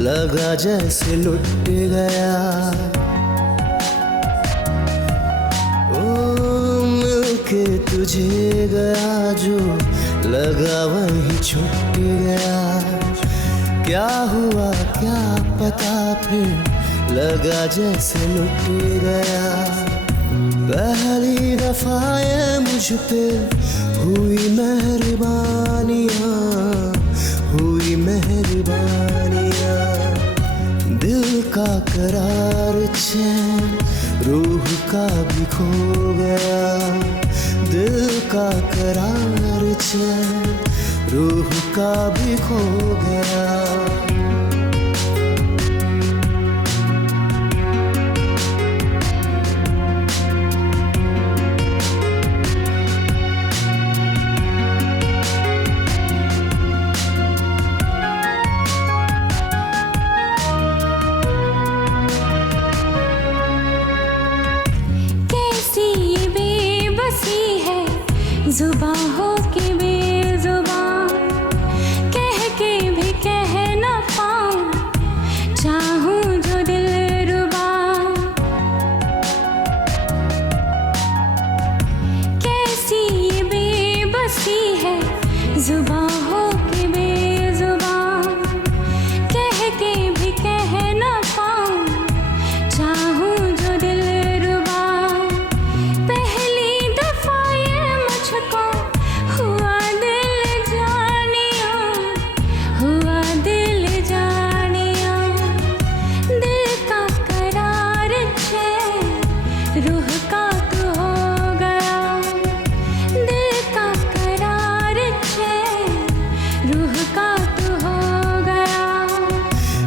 लगा जैसे लुट गया। ओ मिलके तुझे गया जो लगा वहीं छूट गया। क्या हुआ क्या पता फिर लगा जैसे लुट गया। पहली दफा ये मुझ पे हुई मेहरबानियाँ, हुई मेहरबानियाँ। दिल का करार चैन रूह का भी खो गया, दिल का करार चैन रूह का भी खो गया। जुबां हो के बेजुबां, कह के भी कह न पाऊं, चाहूं जो दिल रुबा। कैसी ये बेबसी है जुबां हो के बेजुबां, कह के भी कह न पाऊं, चाहूं जो दिल रुबा। पहली दफा ये मुझको हुआ दिल जानिया, हुआ दिल जानिया। दिल का करार चैन रूह का तू हो गया, दिल का करार चैन रूह का तू हो गया।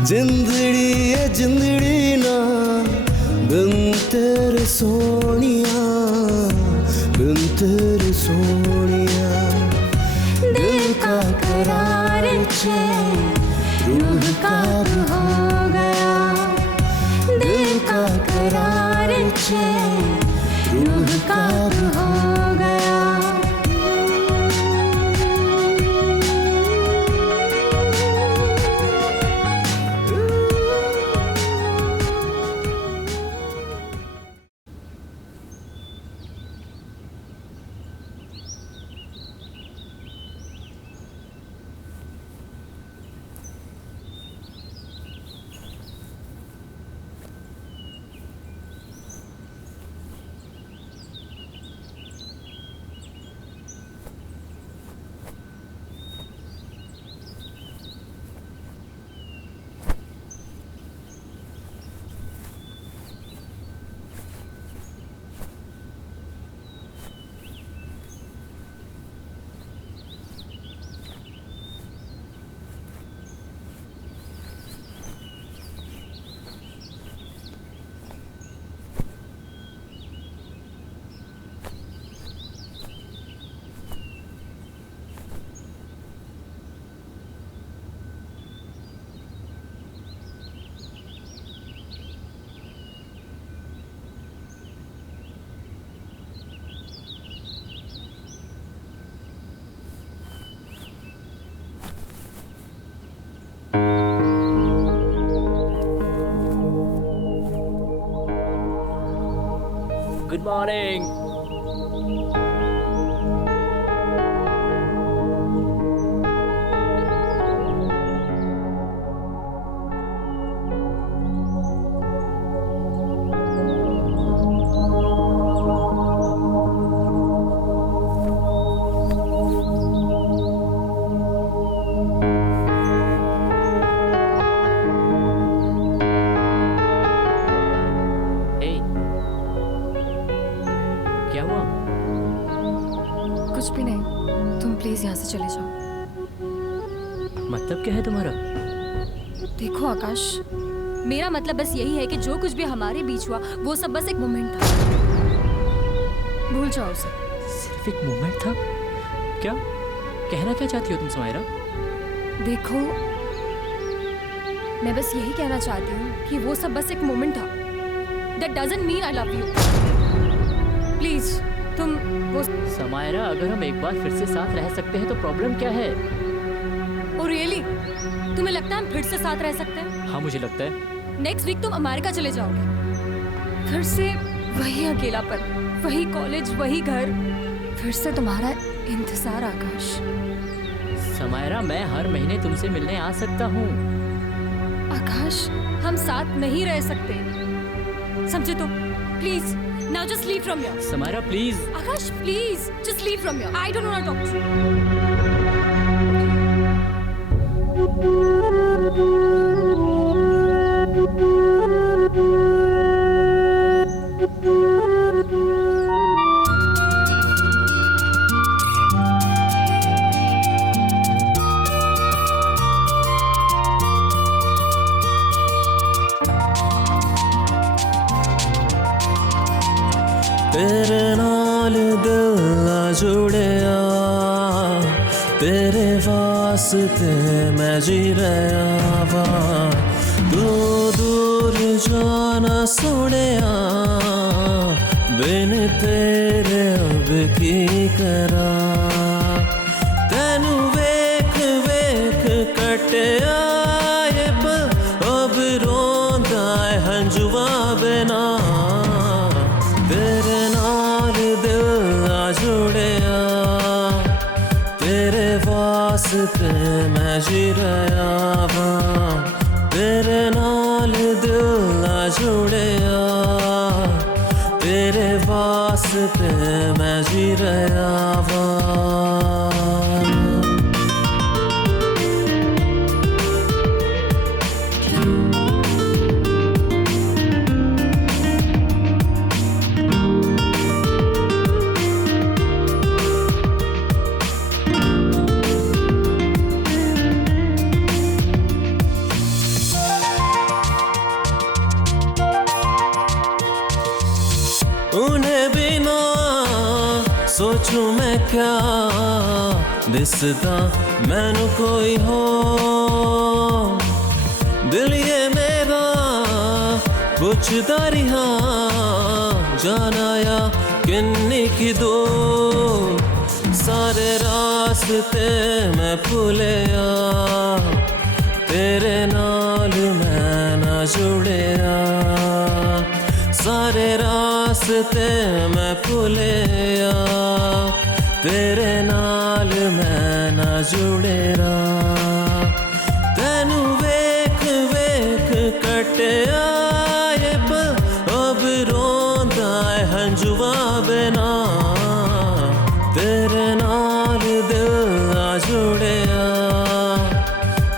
जिंदड़ी ये जिंदड़ी ना बिन तेरे सोनिया, बिन तेरे सोनिया। दिल का करार चैन रूह का भी हो गया, दिल का करार चैन रूह का भी हो गया। मॉर्निंग। कुछ भी नहीं, तुम प्लीज यहाँ से चले जाओ। मतलब क्या है तुम्हारा? देखो आकाश, मेरा मतलब बस यही है कि जो कुछ भी हमारे बीच हुआ वो सब बस एक मोमेंट था। भूल जाओ उसे। सिर्फ एक मोमेंट था? क्या कहना क्या चाहती हो तुम समायरा? देखो, मैं बस यही कहना चाहती हूँ कि वो सब बस एक मोमेंट था। That doesn't mean I love you. Please तुम वो समायरा, अगर हम एक बार फिर से साथ रह सकते हैं तो प्रॉब्लम क्या है? Oh really? तुम्हें लगता है हम फिर से साथ रह सकते हैं? हाँ मुझे लगता है। नेक्स्ट वीक तुम अमेरिका चले जाओगे, फिर से वही अकेलापन, वही कॉलेज, वही घर, फिर से तुम्हारा इंतजार। आकाश, समायरा, मैं हर महीने तुमसे मिलने आ सकता हूँ। आकाश, हम साथ नहीं रह सकते, समझे तो? Please now just leave from here. Samaira please. Akash please just leave from here. I don't want to talk to you. तेरे नाल दिल जुड़िया, तेरे वास्ते मैं जी रहा वा। तू दूर जाना सुनिया, बिन तेरे अब की करा। तेनू वेख वेख कटिया अब रोंदा है हंजुआ बिना। तेरे नाल दिल जुड़िया, तेरे वास्ते मैं जी रहा वा। तेरे नाल दिल जुड़िया, तेरे वास्ते मैं जी रहा वा। उन्हें बिना सोचूं मैं क्या, दिसदा मैनू कोई हो। दिल ये मेरा पुछदा रिहा, जाना या किन्नी की दो। सारे रास्ते मैं भुलिया, तेरे नाल मैं ना जुड़िया। सारे रास्ते मैं भुलिया, तेरे नाल मैं ना जुड़िया। तेनू वेख वेख कटिया अब रोंदा है हंजुआ बिना। तेरे नाल दिल जुड़िया,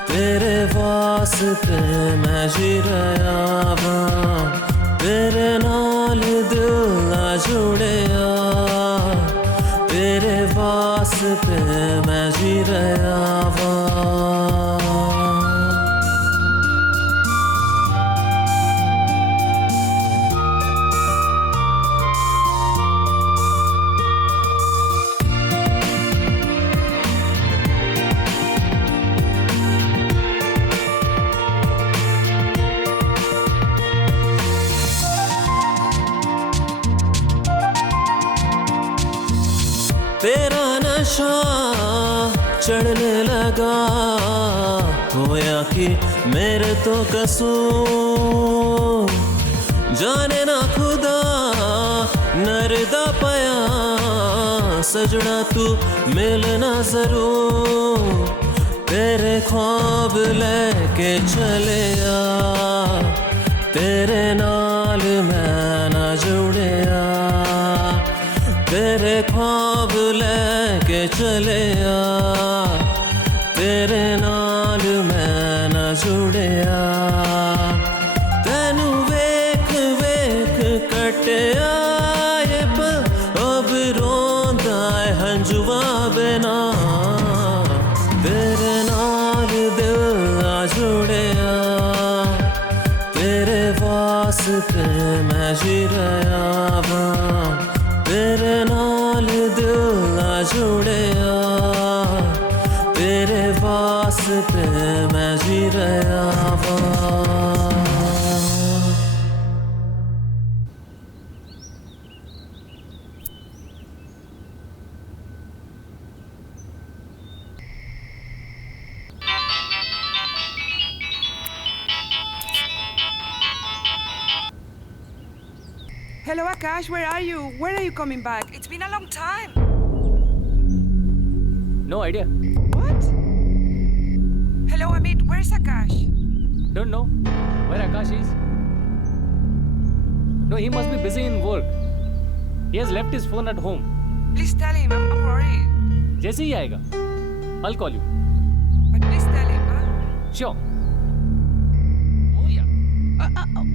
तेरे वास्ते मैं जी रहा वा। तेरे नाल दिल जुड़िया, तेरे वास्ते मैं जी रहा वा। तेरा नशा चढ़ने लगा, होया कि मेरे तो कसूर। जाने ना खुदा नरदा पया सजना तू मिलना जरूर तेरे ख्वाब लेके चले आ तेरे नाल मैं ना जुड़िया तेरे ख्वाब लेके चले आ तेरे नाल मैं ना जुड़िया तेनू वेख वेख कटिया अब रोंदा है हंजुआ बिना तेरे नाल दिल आ जुड़िया तेरे वास्ते मैं जी रहा वां तेरे नाल दिल आ जुड़िया तेरे वास्ते मैं जी रहा वां Hello, Akash, where are you? When are you coming back? It's been a long time. No idea. What? Hello, Amit, where's Akash? Don't know where Akash is. No, he must be busy in work. He has left his phone at home. Please tell him, I'm worried. जैसे ही आएगा, I'll call you. But please tell him, huh? Sure. Oh yeah.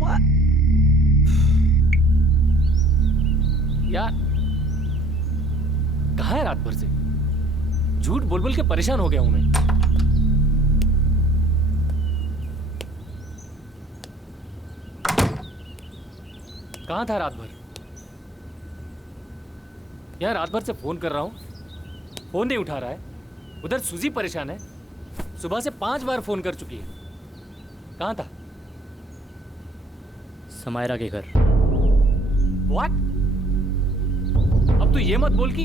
What? यार कहाँ है रात भर से? झूठ बोल बोल के परेशान हो गया हूं मैं। कहाँ था रात भर? यार रात भर से फोन कर रहा हूं, फोन नहीं उठा रहा है। उधर सूजी परेशान है, सुबह से 5 बार फोन कर चुकी है। कहाँ था? समायरा के घर। What? अब तू ये मत बोल कि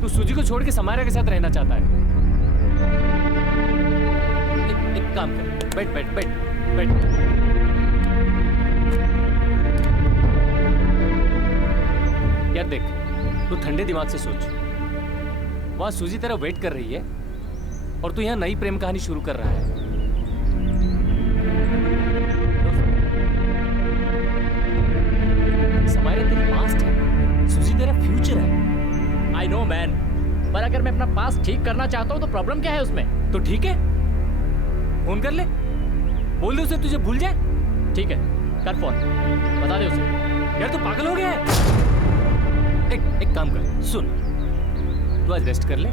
तू सूजी को छोड़ के समायरा के साथ रहना चाहता है। एक काम कर, बैठ बैठ बैठ बैठ। यार देख, तू ठंडे दिमाग से सोच। वहां सूजी तेरा वेट कर रही है और तू यहाँ नई प्रेम कहानी शुरू कर रहा है। समायरा तेरी पास्ट है, सूजी तेरा फ्यूचर है। I know man, पर अगर मैं अपना पास ठीक करना चाहता हूँ तो प्रॉब्लम क्या है उसमें? तो ठीक है, फोन कर ले, बोल दे उसे तुझे भूल जाए। ठीक है, कर फोन, बता दे उसे। यार तू पागल हो गया है। एक काम कर, सुन, तू आज रेस्ट कर ले,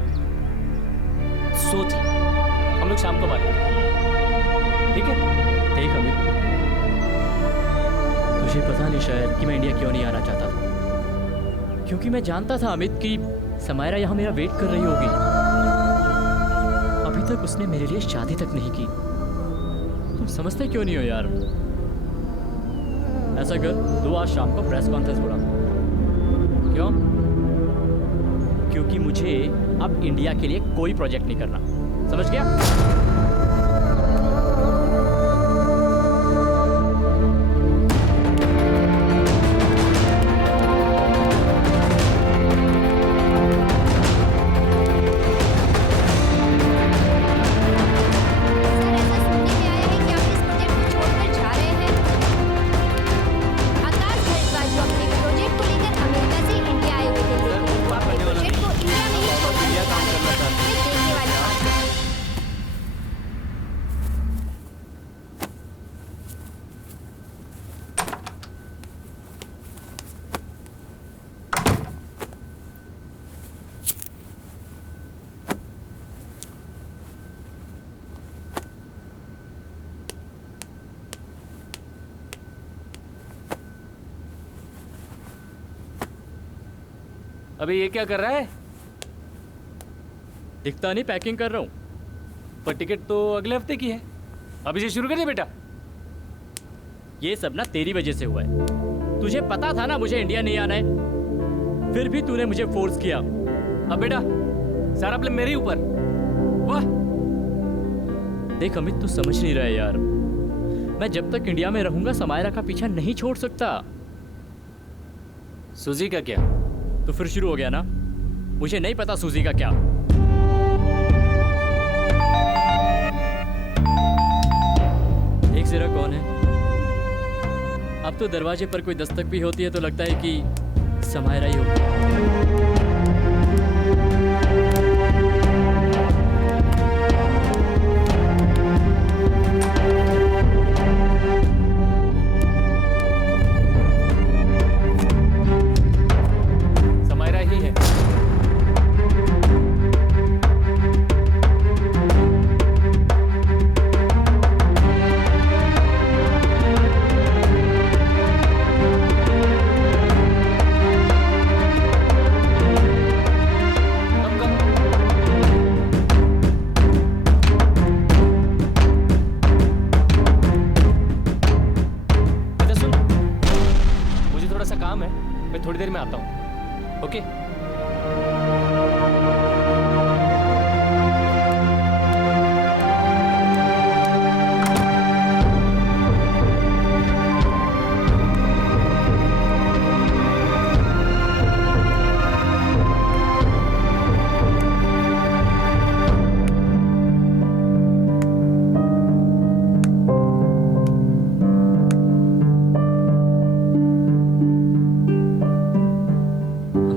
सोच ले, हम लोग शाम को बात करते हैं, ठीक है? ठीक अमित, तुझे पता नहीं शायद कि मैं इंडिया क्यों नहीं आना चाहता था, क्योंकि मैं जानता था अमित कि समायरा यहाँ मेरा वेट कर रही होगी। अभी तक उसने मेरे लिए शादी तक नहीं की। तुम समझते क्यों नहीं हो यार? ऐसा कर, तू आज शाम को प्रेस कॉन्फ्रेंस बुला। क्यों? क्योंकि मुझे अब इंडिया के लिए कोई प्रोजेक्ट नहीं करना, समझ गया? अबे ये क्या कर रहा है? दिखता नहीं, पैकिंग कर रहा हूँ। पर टिकट तो अगले हफ्ते की है, अभी से शुरू कर दे बेटा। ये सब ना तेरी वजह से हुआ है। तुझे पता था ना मुझे इंडिया नहीं आना है, फिर भी तूने मुझे फोर्स किया। अब बेटा सारा ब्लेम मेरे ऊपर। वाह! देख अमित, तू समझ नहीं रहा है यार। मैं जब तक इंडिया में रहूंगा समायरा का पीछा नहीं छोड़ सकता। सूजी का क्या? तो फिर शुरू हो गया ना। मुझे नहीं पता सूजी का क्या। एक जरा कौन है? अब तो दरवाजे पर कोई दस्तक भी होती है तो लगता है कि समायरा ही होगी। समायरा ही है। काम है, मैं थोड़ी देर में आता हूँ। ओके?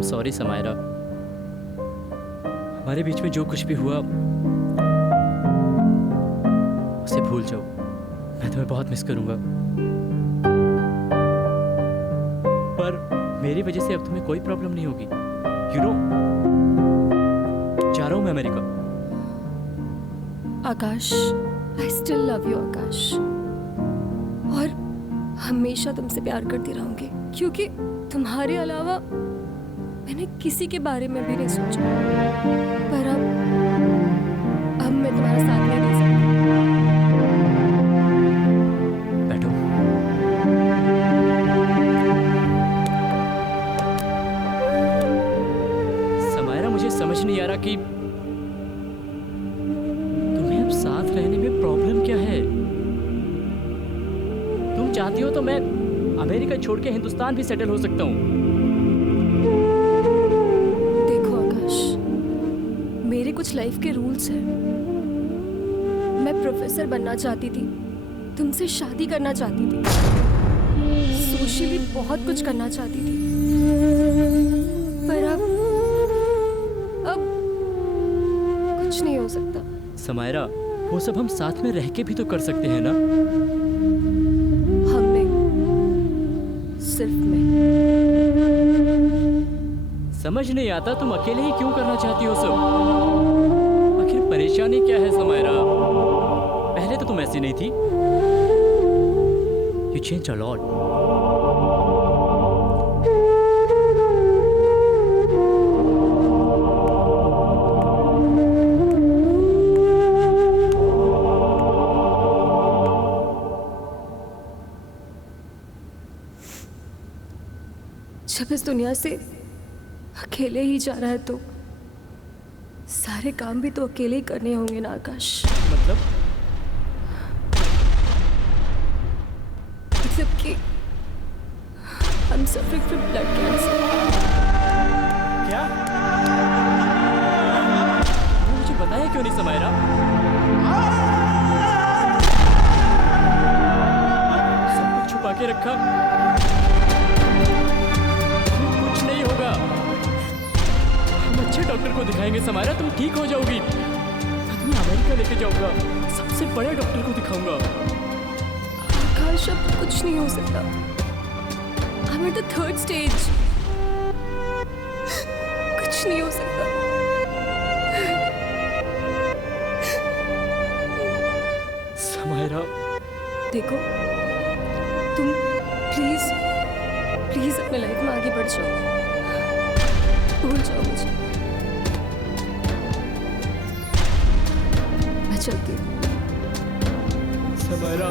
सॉरी समायरा, हमारे बीच में जो कुछ भी हुआ उसे भूल जाओ। मैं तुम्हें बहुत मिस करूंगा, पर मेरी वजह से अब तुम्हें कोई प्रॉब्लम नहीं होगी। यू नो, जा रहा हूं मैं America. Akash, I still love you Akash, और हमेशा तुमसे प्यार करती रहूंगी, क्योंकि तुम्हारे अलावा मैंने किसी के बारे में भी नहीं सोचा। पर अब मैं तुम्हारा साथ नहीं दे सकती। बैठो। समायरा, मुझे समझ नहीं आ रहा कि तुम्हें अब साथ रहने में प्रॉब्लम क्या है। तुम चाहती हो तो मैं अमेरिका छोड़ के हिंदुस्तान भी सेटल हो सकता हूँ। मेरे कुछ लाइफ के रूल्स हैं। मैं प्रोफेसर बनना चाहती थी, तुमसे शादी करना चाहती थी, सोशली बहुत कुछ करना चाहती थी, पर अब कुछ नहीं हो सकता। समायरा, वो सब हम साथ में रह के भी तो कर सकते हैं ना। हम नहीं, सिर्फ मैं। समझ नहीं आता तुम अकेले ही क्यों करना चाहती हो सब। आखिर परेशानी क्या है समायरा? पहले तो तुम ऐसी नहीं थी। You changed a lot. जब इस दुनिया से अकेले ही जा रहा है तो सारे काम भी तो अकेले ही करने होंगे ना आकाश। मतलब कि I'm suffering from blood cancer. क्या? तुमने मुझे बताया क्यों नहीं समायरा? सब कुछ छुपा के रखा। कुछ नहीं होगा। हम अच्छे डॉक्टर को दिखाएंगे समायरा, तुम ठीक हो जाओगी। मैं तुम्हें अमेरिका लेके जाऊंगा, सबसे बड़े डॉक्टर को दिखाऊंगा। आकाश, अब कुछ नहीं हो सकता। I'm at the third stage. कुछ नहीं हो सकता। समायरा, देखो, तुम प्लीज अपने लाइफ में आगे बढ़ जाओ, भूल जाओ मुझे। मैं चलती हूँ। समायरा,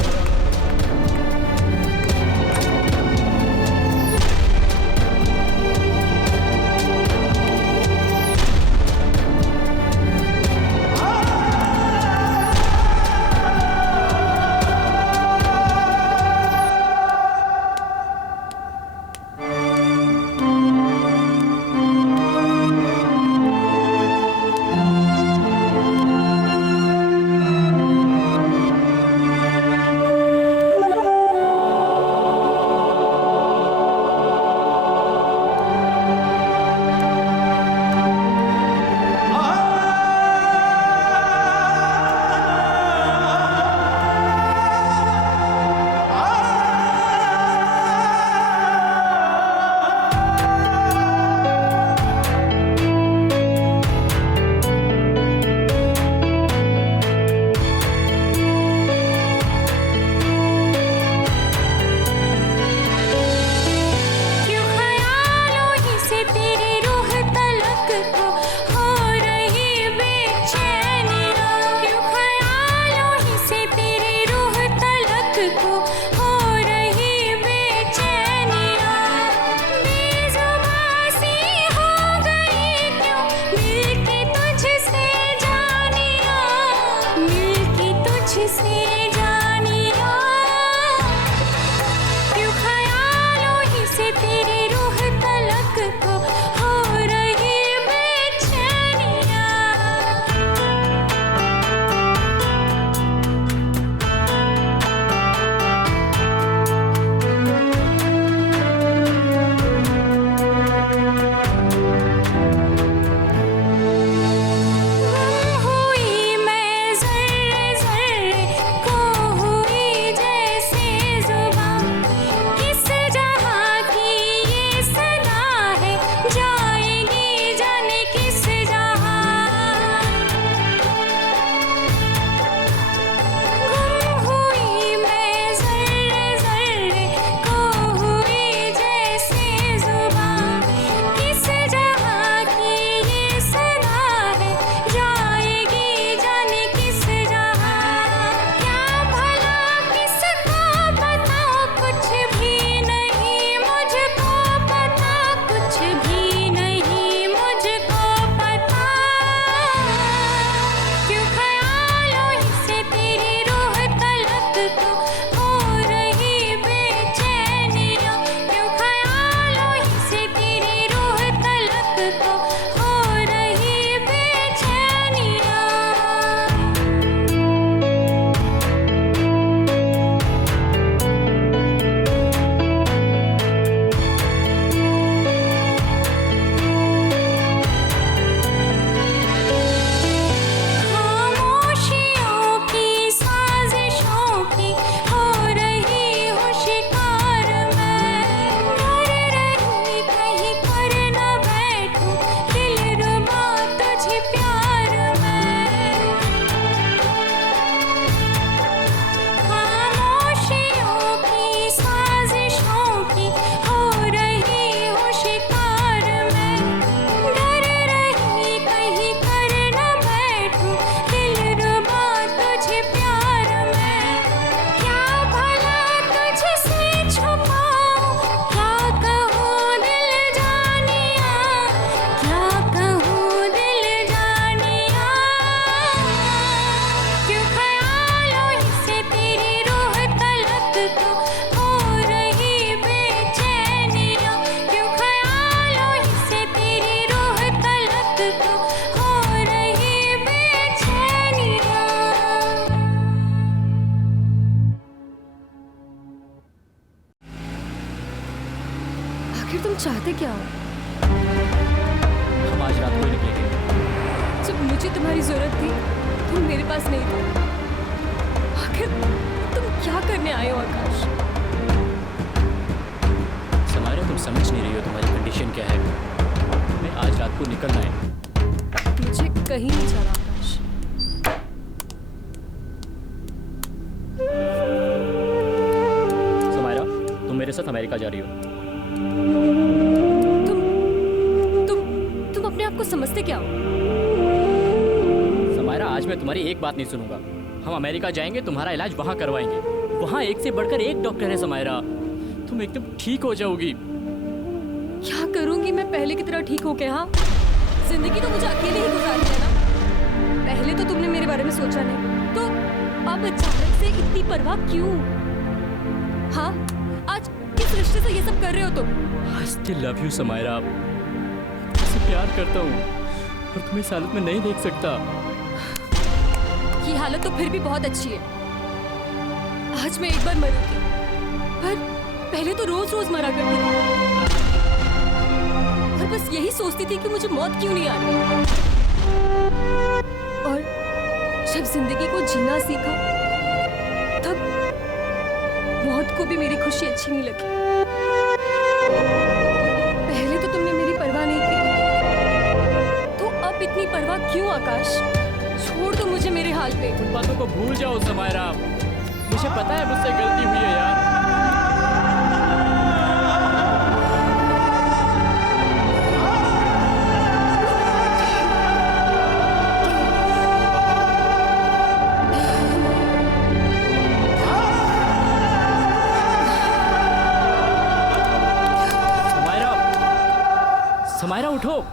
क्या हो? हम आज रात को ही निकलेंगे। जब मुझे तुम्हारी जरूरत थी तुम मेरे पास नहीं थे। आखिर तुम क्या करने आए हो आकाश? समायरा, तुम समझ नहीं रही हो तुम्हारी कंडीशन क्या है। मैं आज रात को निकलना है। मुझे कहीं नहीं जाना आकाश। समायरा, तुम मेरे साथ अमेरिका जा रही हो। तुम अपने आप को समझते क्या हो? समायरा, आज मैं तुम्हारी एक बात नहीं सुनूंगा। हम अमेरिका जाएंगे, तुम्हारा इलाज वहाँ करवाएंगे। वहाँ एक से बढ़कर एक डॉक्टर है समायरा। तुम एकदम ठीक हो जाओगी। क्या करूंगी मैं पहले की तरह ठीक हो के? हाँ, जिंदगी तो मुझे अकेले ही गुजारनी है ना। पहले तो तुमने मेरे बारे में सोचा नहीं, तो अब अचानक से इतनी परवाह क्यों? हाँ, आज किस रिश्ते से ये सब कर रहे हो तुम? I still love you Samaira. तुमसे प्यार करता हूँ और तुम्हें इस हालत में नहीं देख सकता। ये हालत तो फिर भी बहुत अच्छी है। आज मैं एक बार मरूंगी, पर पहले तो रोज रोज मरा करती थी और बस यही सोचती थी कि मुझे मौत क्यों नहीं आ रही। और जब जिंदगी को जीना सीखा तब मौत को भी मेरी खुशी अच्छी नहीं लगी। पहले तो तुमने मेरी परवाह नहीं की, तो अब इतनी परवाह क्यों आकाश? छोड़ दो मुझे मेरे हाल पे। उन बातों को भूल जाओ समायरा। मुझे पता है मुझसे गलती हुई है यार। समायरा, समायरा उठो।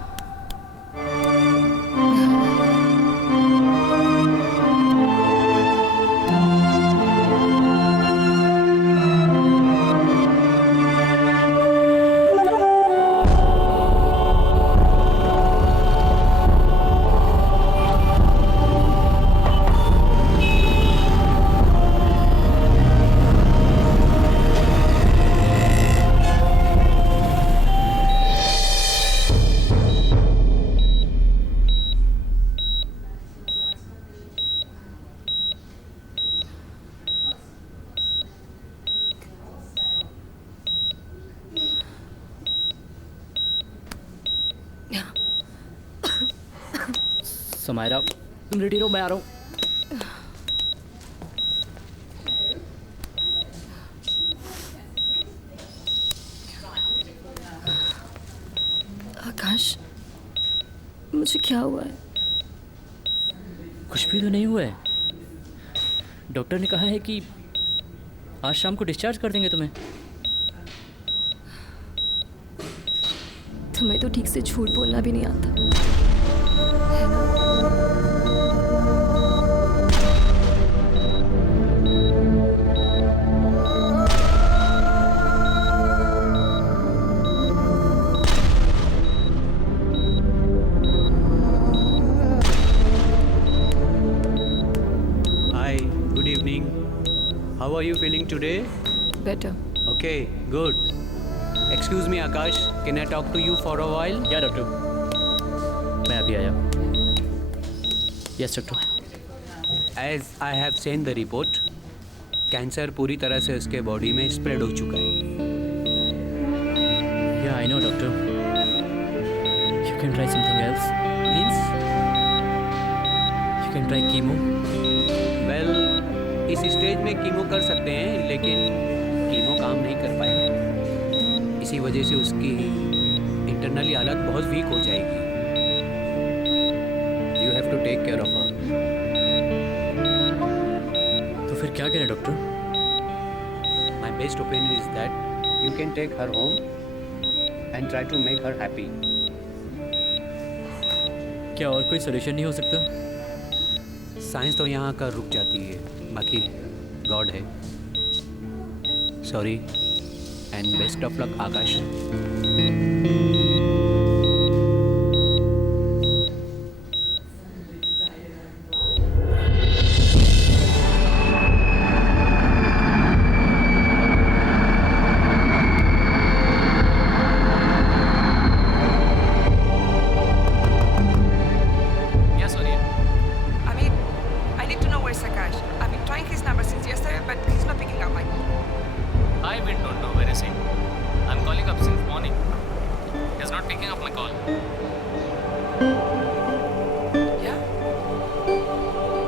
समायरा, तुम रेडी रहो, मैं आ रहा हूँ। आकाश, मुझे क्या हुआ है? कुछ भी तो नहीं हुआ है। डॉक्टर ने कहा है कि आज शाम को डिस्चार्ज कर देंगे तुम्हें। तुम्हें तो ठीक से झूठ बोलना भी नहीं आता, है ना? Hi, good evening. How are you feeling today? Better. Okay, good. Excuse me, Akash. Can I talk to you for a while? Yeah, doctor. मैं अभी आया। Yes, doctor. As I have seen the report, cancer पूरी तरह से उसके body में spread हो चुका है। Yeah, I know, doctor. You can try something else. Means? You can try chemo. Well, इस स्टेज में कीमो कर सकते हैं, लेकिन कीमो काम नहीं कर पाएगा। इसी वजह से उसकी इंटरनली हालत बहुत वीक हो जाएगी। You have to take care of her. तो फिर क्या करें doctor? My best opinion is that you can take her home and try to make her happy. क्या और कोई सोल्यूशन नहीं हो सकता? साइंस तो यहाँ का रुक जाती है, बाकी गॉड है। Sorry and best of luck Akash. Yeah?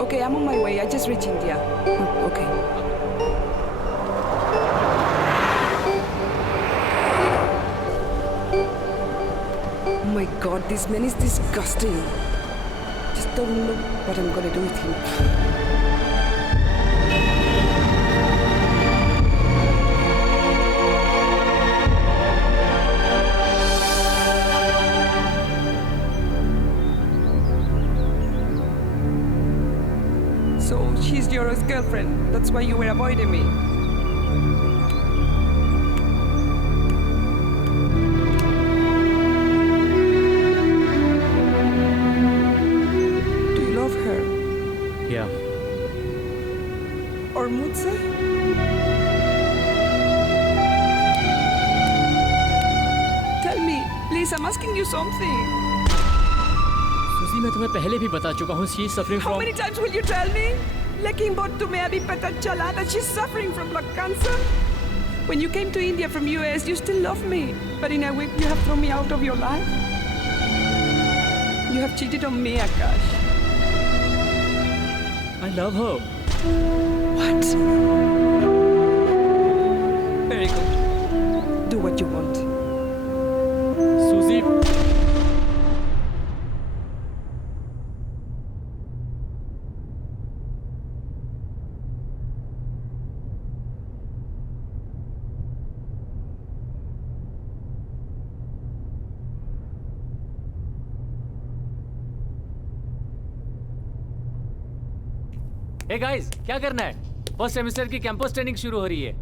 Okay, I'm on my way. I just reached India. Okay. Oh my God, this man is disgusting. Just don't know what I'm gonna do with him. So she's your girlfriend. That's why you were avoiding me. Do you love her? Yeah. Or मुझसे? Tell me, please. I'm asking you something. सुजी मैं तुम्हें पहले भी बता चुका हूँ she is suffering How from many times will you tell me? लेकिन बहुत तुम्हें अभी पता चला that she's suffering from blood cancer. When you came to India from US, you still love me, but in a week you have thrown me out of your life. You have cheated on me, Akash. I love her. What? Very good. Do what you want. सुजी hey guys, क्या करना है? First semester की campus training शुरू हो रही है।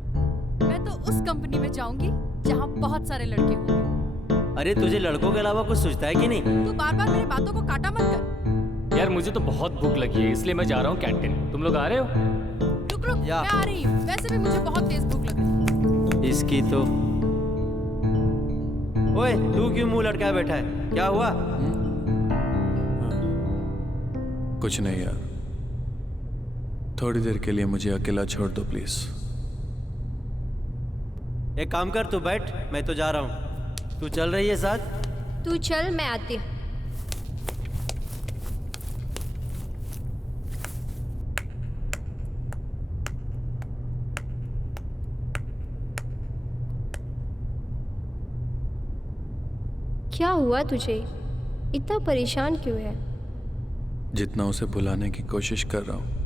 मैं तो उस कंपनी में जाऊंगी जहाँ बहुत सारे लड़के होंगे। अरे तुझे लड़कों के अलावा कुछ सोचता है कि नहीं? तू बार बार मेरी बातों को काटा मत कर। यार मुझे तो बहुत भूख लगी है, इसलिए मैं जा रहा हूँ कैंटीन। तुम लोग आ रहे हो? रुक रुक, मैं आ रही हूँ। वैसे भी मुझे बहुत तेज भूख लग रही है। इसकी तो ओए, तू क्यों मुंह लटकाए बैठा है? क्या हुआ? कुछ नहीं यार, थोड़ी देर के लिए मुझे अकेला छोड़ दो प्लीज। एक काम कर, तू बैठ, मैं तो जा रहा हूँ। तू चल रही है साथ? तू चल, मैं आती हूँ। क्या हुआ तुझे? इतना परेशान क्यों है? जितना उसे भुलाने की कोशिश कर रहा हूँ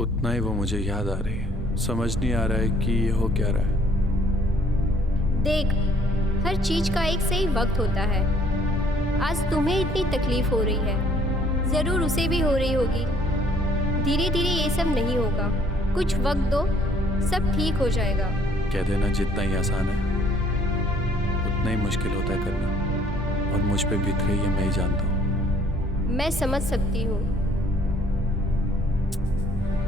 उतना ही वो मुझे याद आ रही है। समझ नहीं आ रहा है कि ये हो क्या रहा है। देख, हर चीज का एक सही वक्त होता है। आज तुम्हें इतनी तकलीफ हो रही है, जरूर उसे भी हो रही होगी। धीरे धीरे ये सब नहीं होगा, कुछ वक्त दो, सब ठीक हो जाएगा। कह देना जितना ही आसान है उतना ही मुश्किल होता है करना, और मुझ पे बीत रही है मैं ही जानता हूँ। मैं समझ सकती हूँ।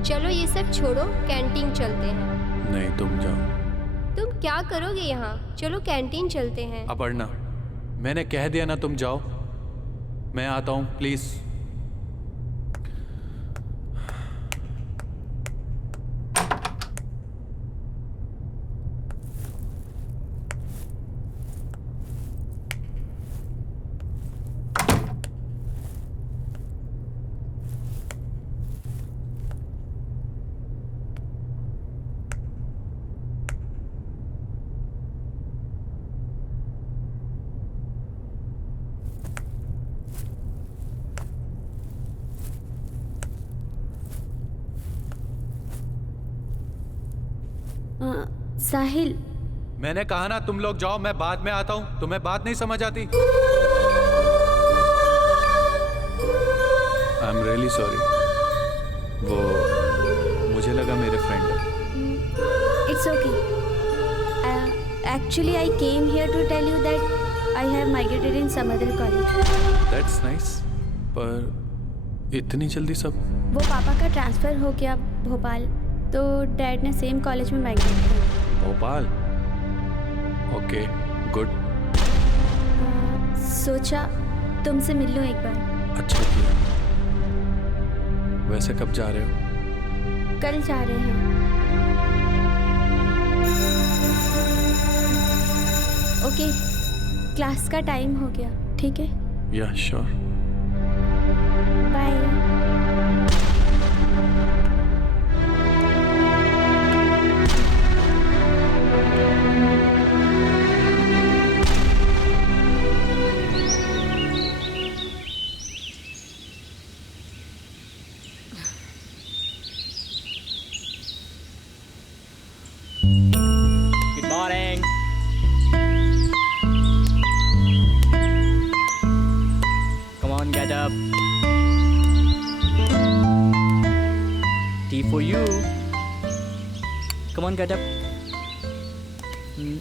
चलो ये सब छोड़ो, कैंटीन चलते हैं। नहीं, तुम जाओ। तुम क्या करोगे यहाँ? चलो कैंटीन चलते हैं। अपर्णा, मैंने कह दिया ना, तुम जाओ, मैं आता हूँ प्लीज। साहिल, मैंने कहा ना तुम लोग जाओ, मैं बाद में आता हूँ। तुम्हें बात नहीं समझ आती? I am really sorry. वो मुझे लगा मेरे फ्रेंड है। It's okay. Actually I came here to tell you that I have migrated in some other college. That's nice. पर इतनी जल्दी सब? वो पापा का ट्रांसफ़र हो गया भोपाल, तो डैड ने सेम कॉलेज में माइग्रेट किया। भोपाल? Okay, good. सोचा तुमसे मिल लूँ एक बार। अच्छा किया। वैसे कब जा रहे हो? कल जा रहे हैं। ओके, क्लास का टाइम हो गया, ठीक है? Yeah, sure. Bye. Good morning. Come on, get up. Tea for you. Come on, get up. Do.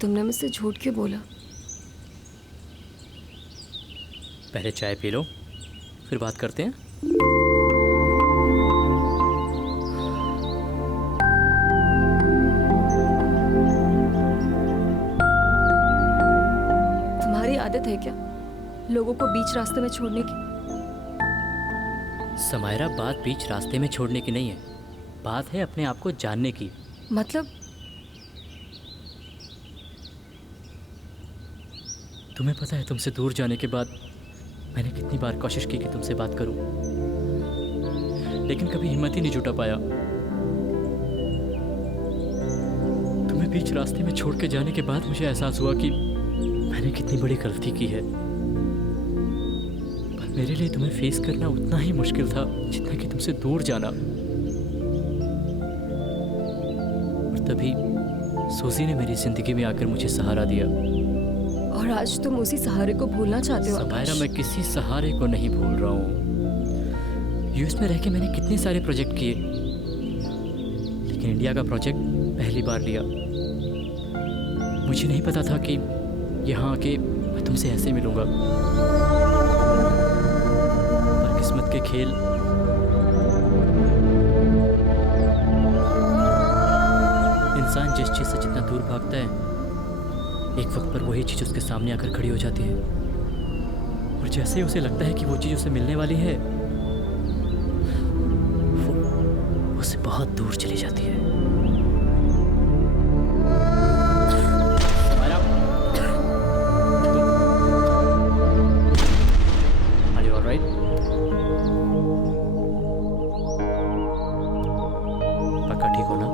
तुमने मुझसे झूठ क्यों बोला? पहले चाय पी लो, फिर बात करते हैं। तुम्हारी आदत है क्या लोगों को बीच रास्ते में छोड़ने की? समायरा, बात बीच रास्ते में छोड़ने की नहीं है, बात है अपने आप को जानने की। मतलब तुम्हें पता है तुमसे दूर जाने के बाद मैंने कितनी बार कोशिश की कि तुमसे बात करूं, लेकिन कभी हिम्मत ही नहीं जुटा पाया। तुम्हें बीच रास्ते में छोड़ के जाने के बाद मुझे एहसास हुआ कि मैंने कितनी बड़ी गलती की है। पर मेरे लिए तुम्हें फेस करना उतना ही मुश्किल था जितना कि तुमसे दूर जाना। और तभी सूजी ने मेरी जिंदगी में आकर मुझे सहारा दिया। और आज तुम उसी सहारे को भूलना चाहते हो? समायरा, मैं किसी सहारे को नहीं भूल रहा हूँ। यूएस में रह के मैंने कितने सारे प्रोजेक्ट किए, लेकिन इंडिया का प्रोजेक्ट पहली बार लिया। मुझे नहीं पता था कि यहाँ आके मैं तुमसे ऐसे मिलूंगा। पर किस्मत के खेल इंसान जिस चीज़ से जितना दूर भागता है, एक वक्त पर वही चीज़ उसके सामने आकर खड़ी हो जाती है। और जैसे ही उसे लगता है कि वो चीज़ उसे मिलने वाली है, वो उससे बहुत दूर चली जाती है। Are you all right? पक्का ठीक हो ना?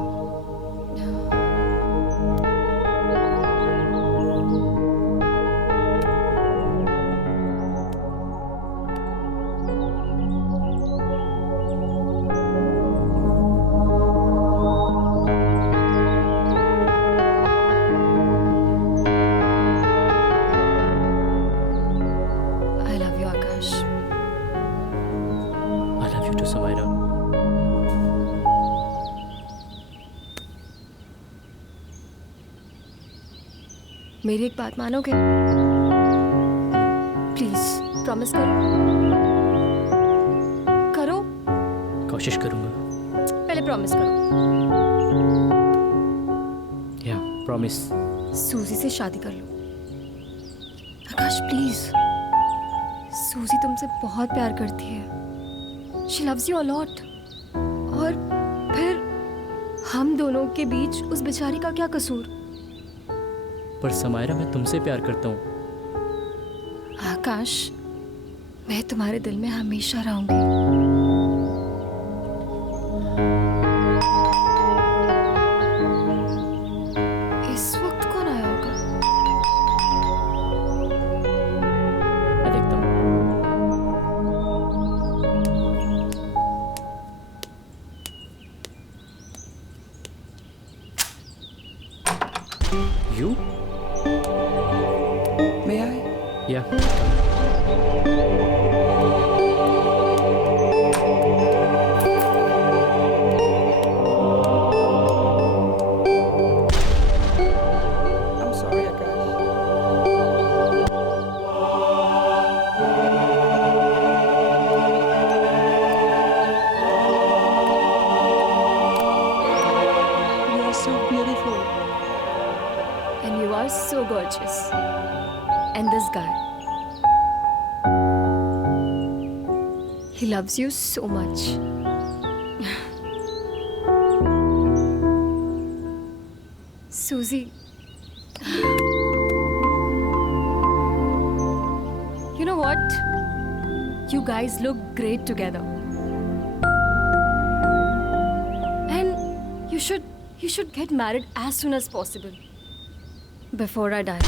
मेरी एक बात मानोगे? प्लीज प्रॉमिस करो। करो। कोशिश करूंगा। पहले प्रॉमिस करो। या प्रॉमिस। सूजी से शादी कर लो। आकाश प्लीज। सूजी तुमसे बहुत प्यार करती है। She loves you a lot. और फिर हम दोनों के बीच उस बेचारी का क्या कसूर? पर समायरा, मैं तुमसे प्यार करता हूँ। आकाश, मैं तुम्हारे दिल में हमेशा रहूंगी। इस वक्त कौन आया होगा? मैं देखता हूँ। You? May I? Yeah. I'm sorry, Akash. so gorgeous. And this guy, he loves you so much. Susie, you know what? You guys look great together. And you should get married as soon as possible. Before I die.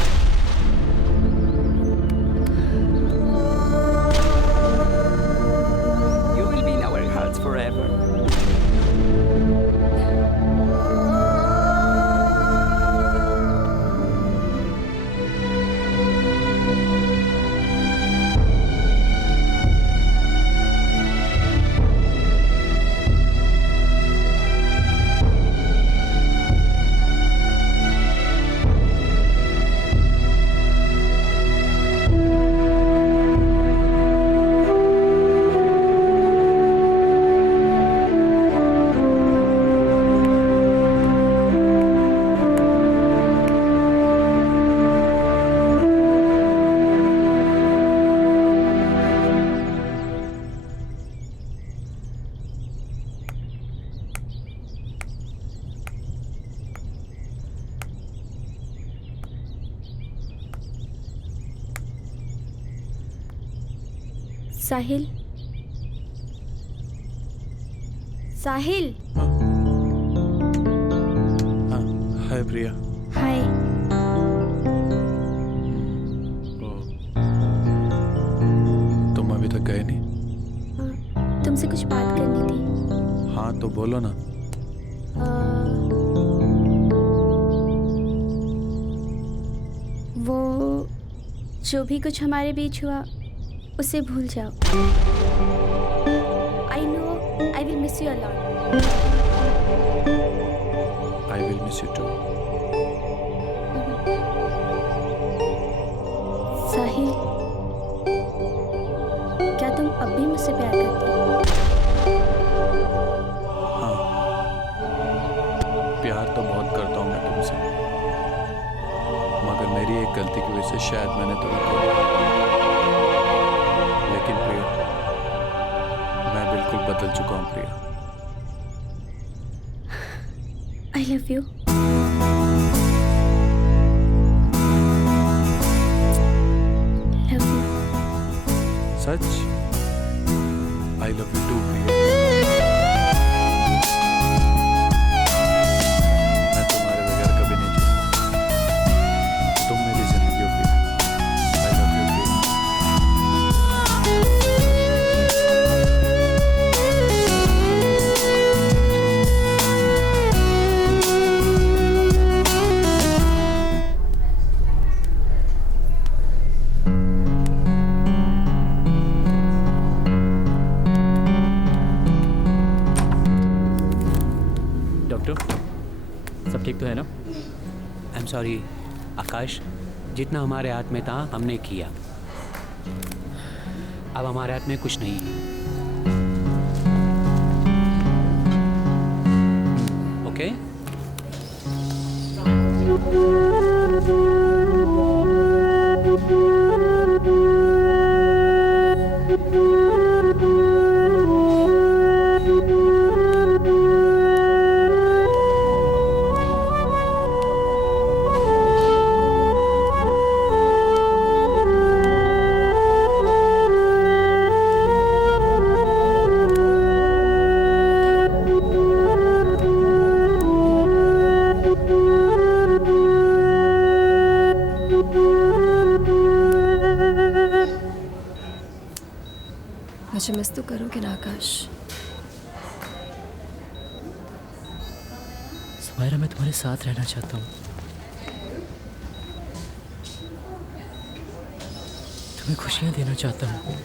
You will be in our hearts forever. साहिल, साहिल। हाय प्रिया। हाय। तुम अभी तक गए नहीं? तुमसे कुछ बात करनी थी। हाँ तो बोलो ना। वो जो भी कुछ हमारे बीच हुआ उसे भूल जाओ। I know I will miss you a lot. I will miss you too. साहिल, क्या तुम अब भी मुझसे प्यार करते हो? हाँ, प्यार तो बहुत करता हूँ मैं तुमसे, मगर मेरी एक गलती की वजह से शायद मैंने तुम्हें खो। लेकिन प्रिया, मैं बिल्कुल बदल चुका हूँ प्रिया। I love you. Love you. Such? I love you too प्रिया। मैं तुम्हारे बगैर कभी नहीं जी सकता। तुम मेरी जिंदगी हो प्रिया। I love you प्रिया। सब ठीक तो है ना? आई एम सॉरी आकाश, जितना हमारे हाथ में था हमने किया, अब हमारे हाथ में कुछ नहीं है। ओके? मुझे मिस तो करोगे ना आकाश? सुमायरा, मैं तुम्हारे साथ रहना चाहता हूँ, तुम्हें खुशियाँ देना चाहता हूँ।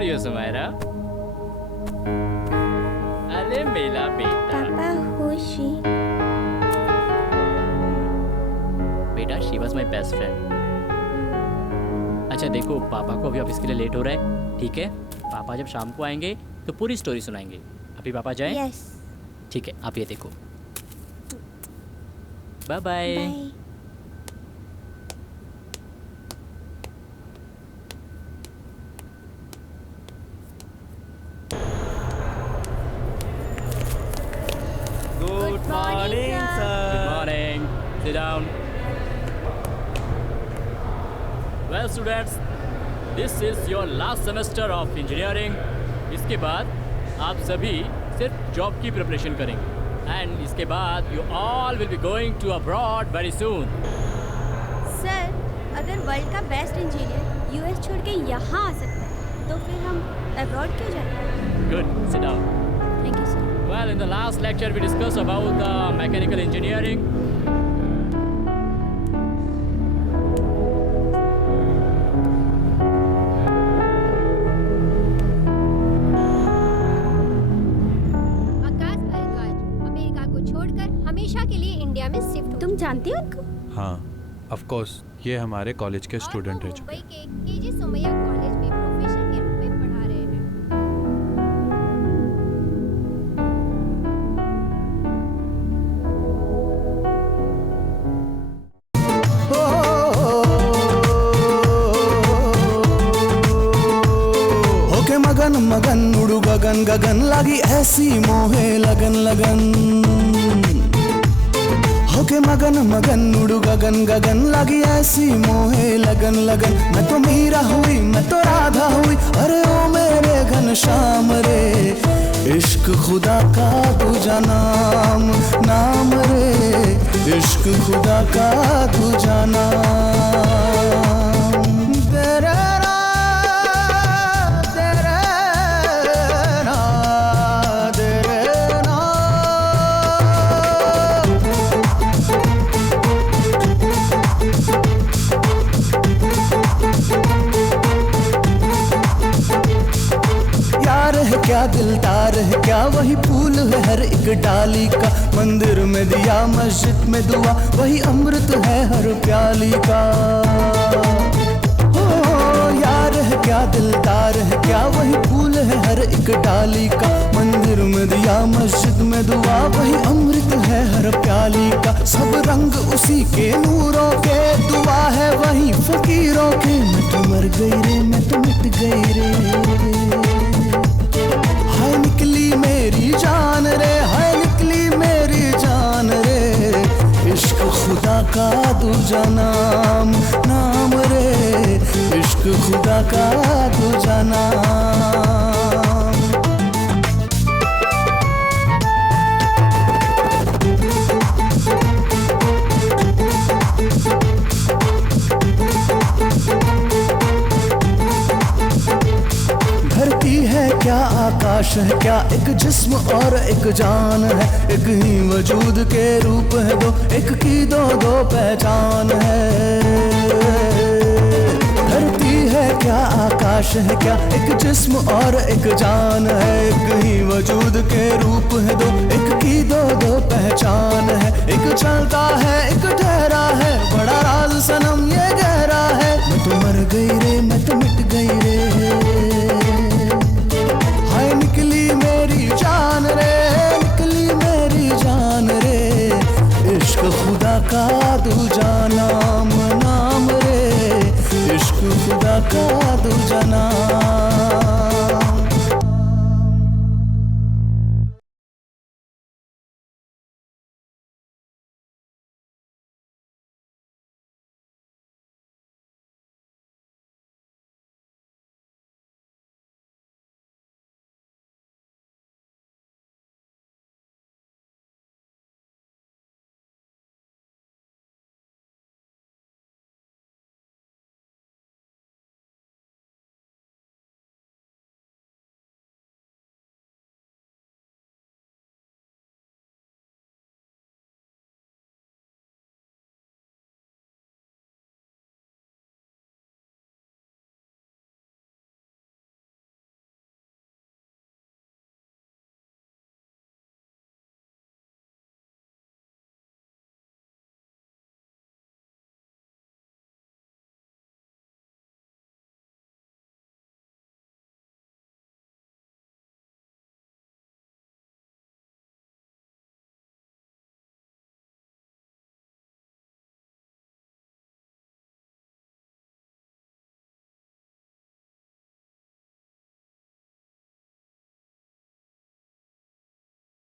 Are you Sumaira? अरे मेरा बेटा। पापा खुशी। बेटा she was my best friend. अच्छा देखो, पापा को अभी ऑफिस के लिए लेट हो रहा है, ठीक है? पापा जब शाम को आएंगे तो पूरी स्टोरी सुनाएंगे। अभी पापा जाएं? यस। ठीक है, आप ये देखो। Bye bye. Good morning sir. Good morning. Sit down. Well, students, this is your last semester of engineering. इसके बाद आप सभी सिर्फ जॉब की प्रिपरेशन करेंगे एंड इसके बाद you all will be going to abroad very soon. Sir, अगर वर्ल्ड का बेस्ट इंजीनियर यूएस छोड़ के यहाँ आ सकता है तो फिर हम अब्रॉड क्यों जाएं? Good. Sit down. Thank you sir. Well, in the last lecture we discussed about the mechanical engineering. Akash Bharadwaj America को छोड़कर हमेशा के लिए इंडिया में शिफ्ट। तुम जानती हो उनको? हाँ, ऑफ कोर्स, ये हमारे कॉलेज के स्टूडेंट रह चुके हैं। मुंबई के केजी सोमैया कॉलेज में प्रोफेसर के रूप में पढ़ा रहे हैं। होके मगन मगन उड़ू गगन गगन लगी ऐसी मोहे लगन लगन। होके मगन मगन उड़ू गगन गगन लगी ऐसी मोहे लगन लगन। मैं तो मीरा हुई, मैं तो राधा हुई, अरे ओ मेरे घनश्याम रे। इश्क खुदा का दूजा नाम नाम रे, इश्क खुदा का दूजा नाम। तेरे क्या दिलदार है क्या वही फूल है हर एक डाली का। मंदिर में दिया मस्जिद में दुआ, वही अमृत है हर प्याली का। हो यार है क्या दिलदार है क्या वही फूल है हर एक डाली का। मंदिर में दिया मस्जिद में दुआ, वही अमृत है हर प्याली का। सब रंग उसी के नूरों के, दुआ है वही फकीरों के। मैं तो मर गई रे, मैं तो मिट गई रे। हाय निकली मेरी जान रे, हाय निकली मेरी जान रे। इश्क खुदा का दूजा नाम नाम रे, इश्क खुदा का दूजा नाम। धरती है क्या आकाश है क्या, एक जिस्म और एक जान है। एक ही वजूद के रूप है दो, एक की दो दो पहचान है। धरती है क्या आकाश है क्या, एक जिस्म और एक जान है। एक ही वजूद के रूप है दो, एक की दो दो पहचान है। एक चलता है एक ठहरा है, बड़ा राज सनम ये गहरा है। मैं तो मर गई रे, मैं तो मिट गई रे। हाय निकली मेरी जान रे, निकली मेरी जान रे। इश्क खुदा का दूजा नाम नाम रे, इश्क खुदा का दूजा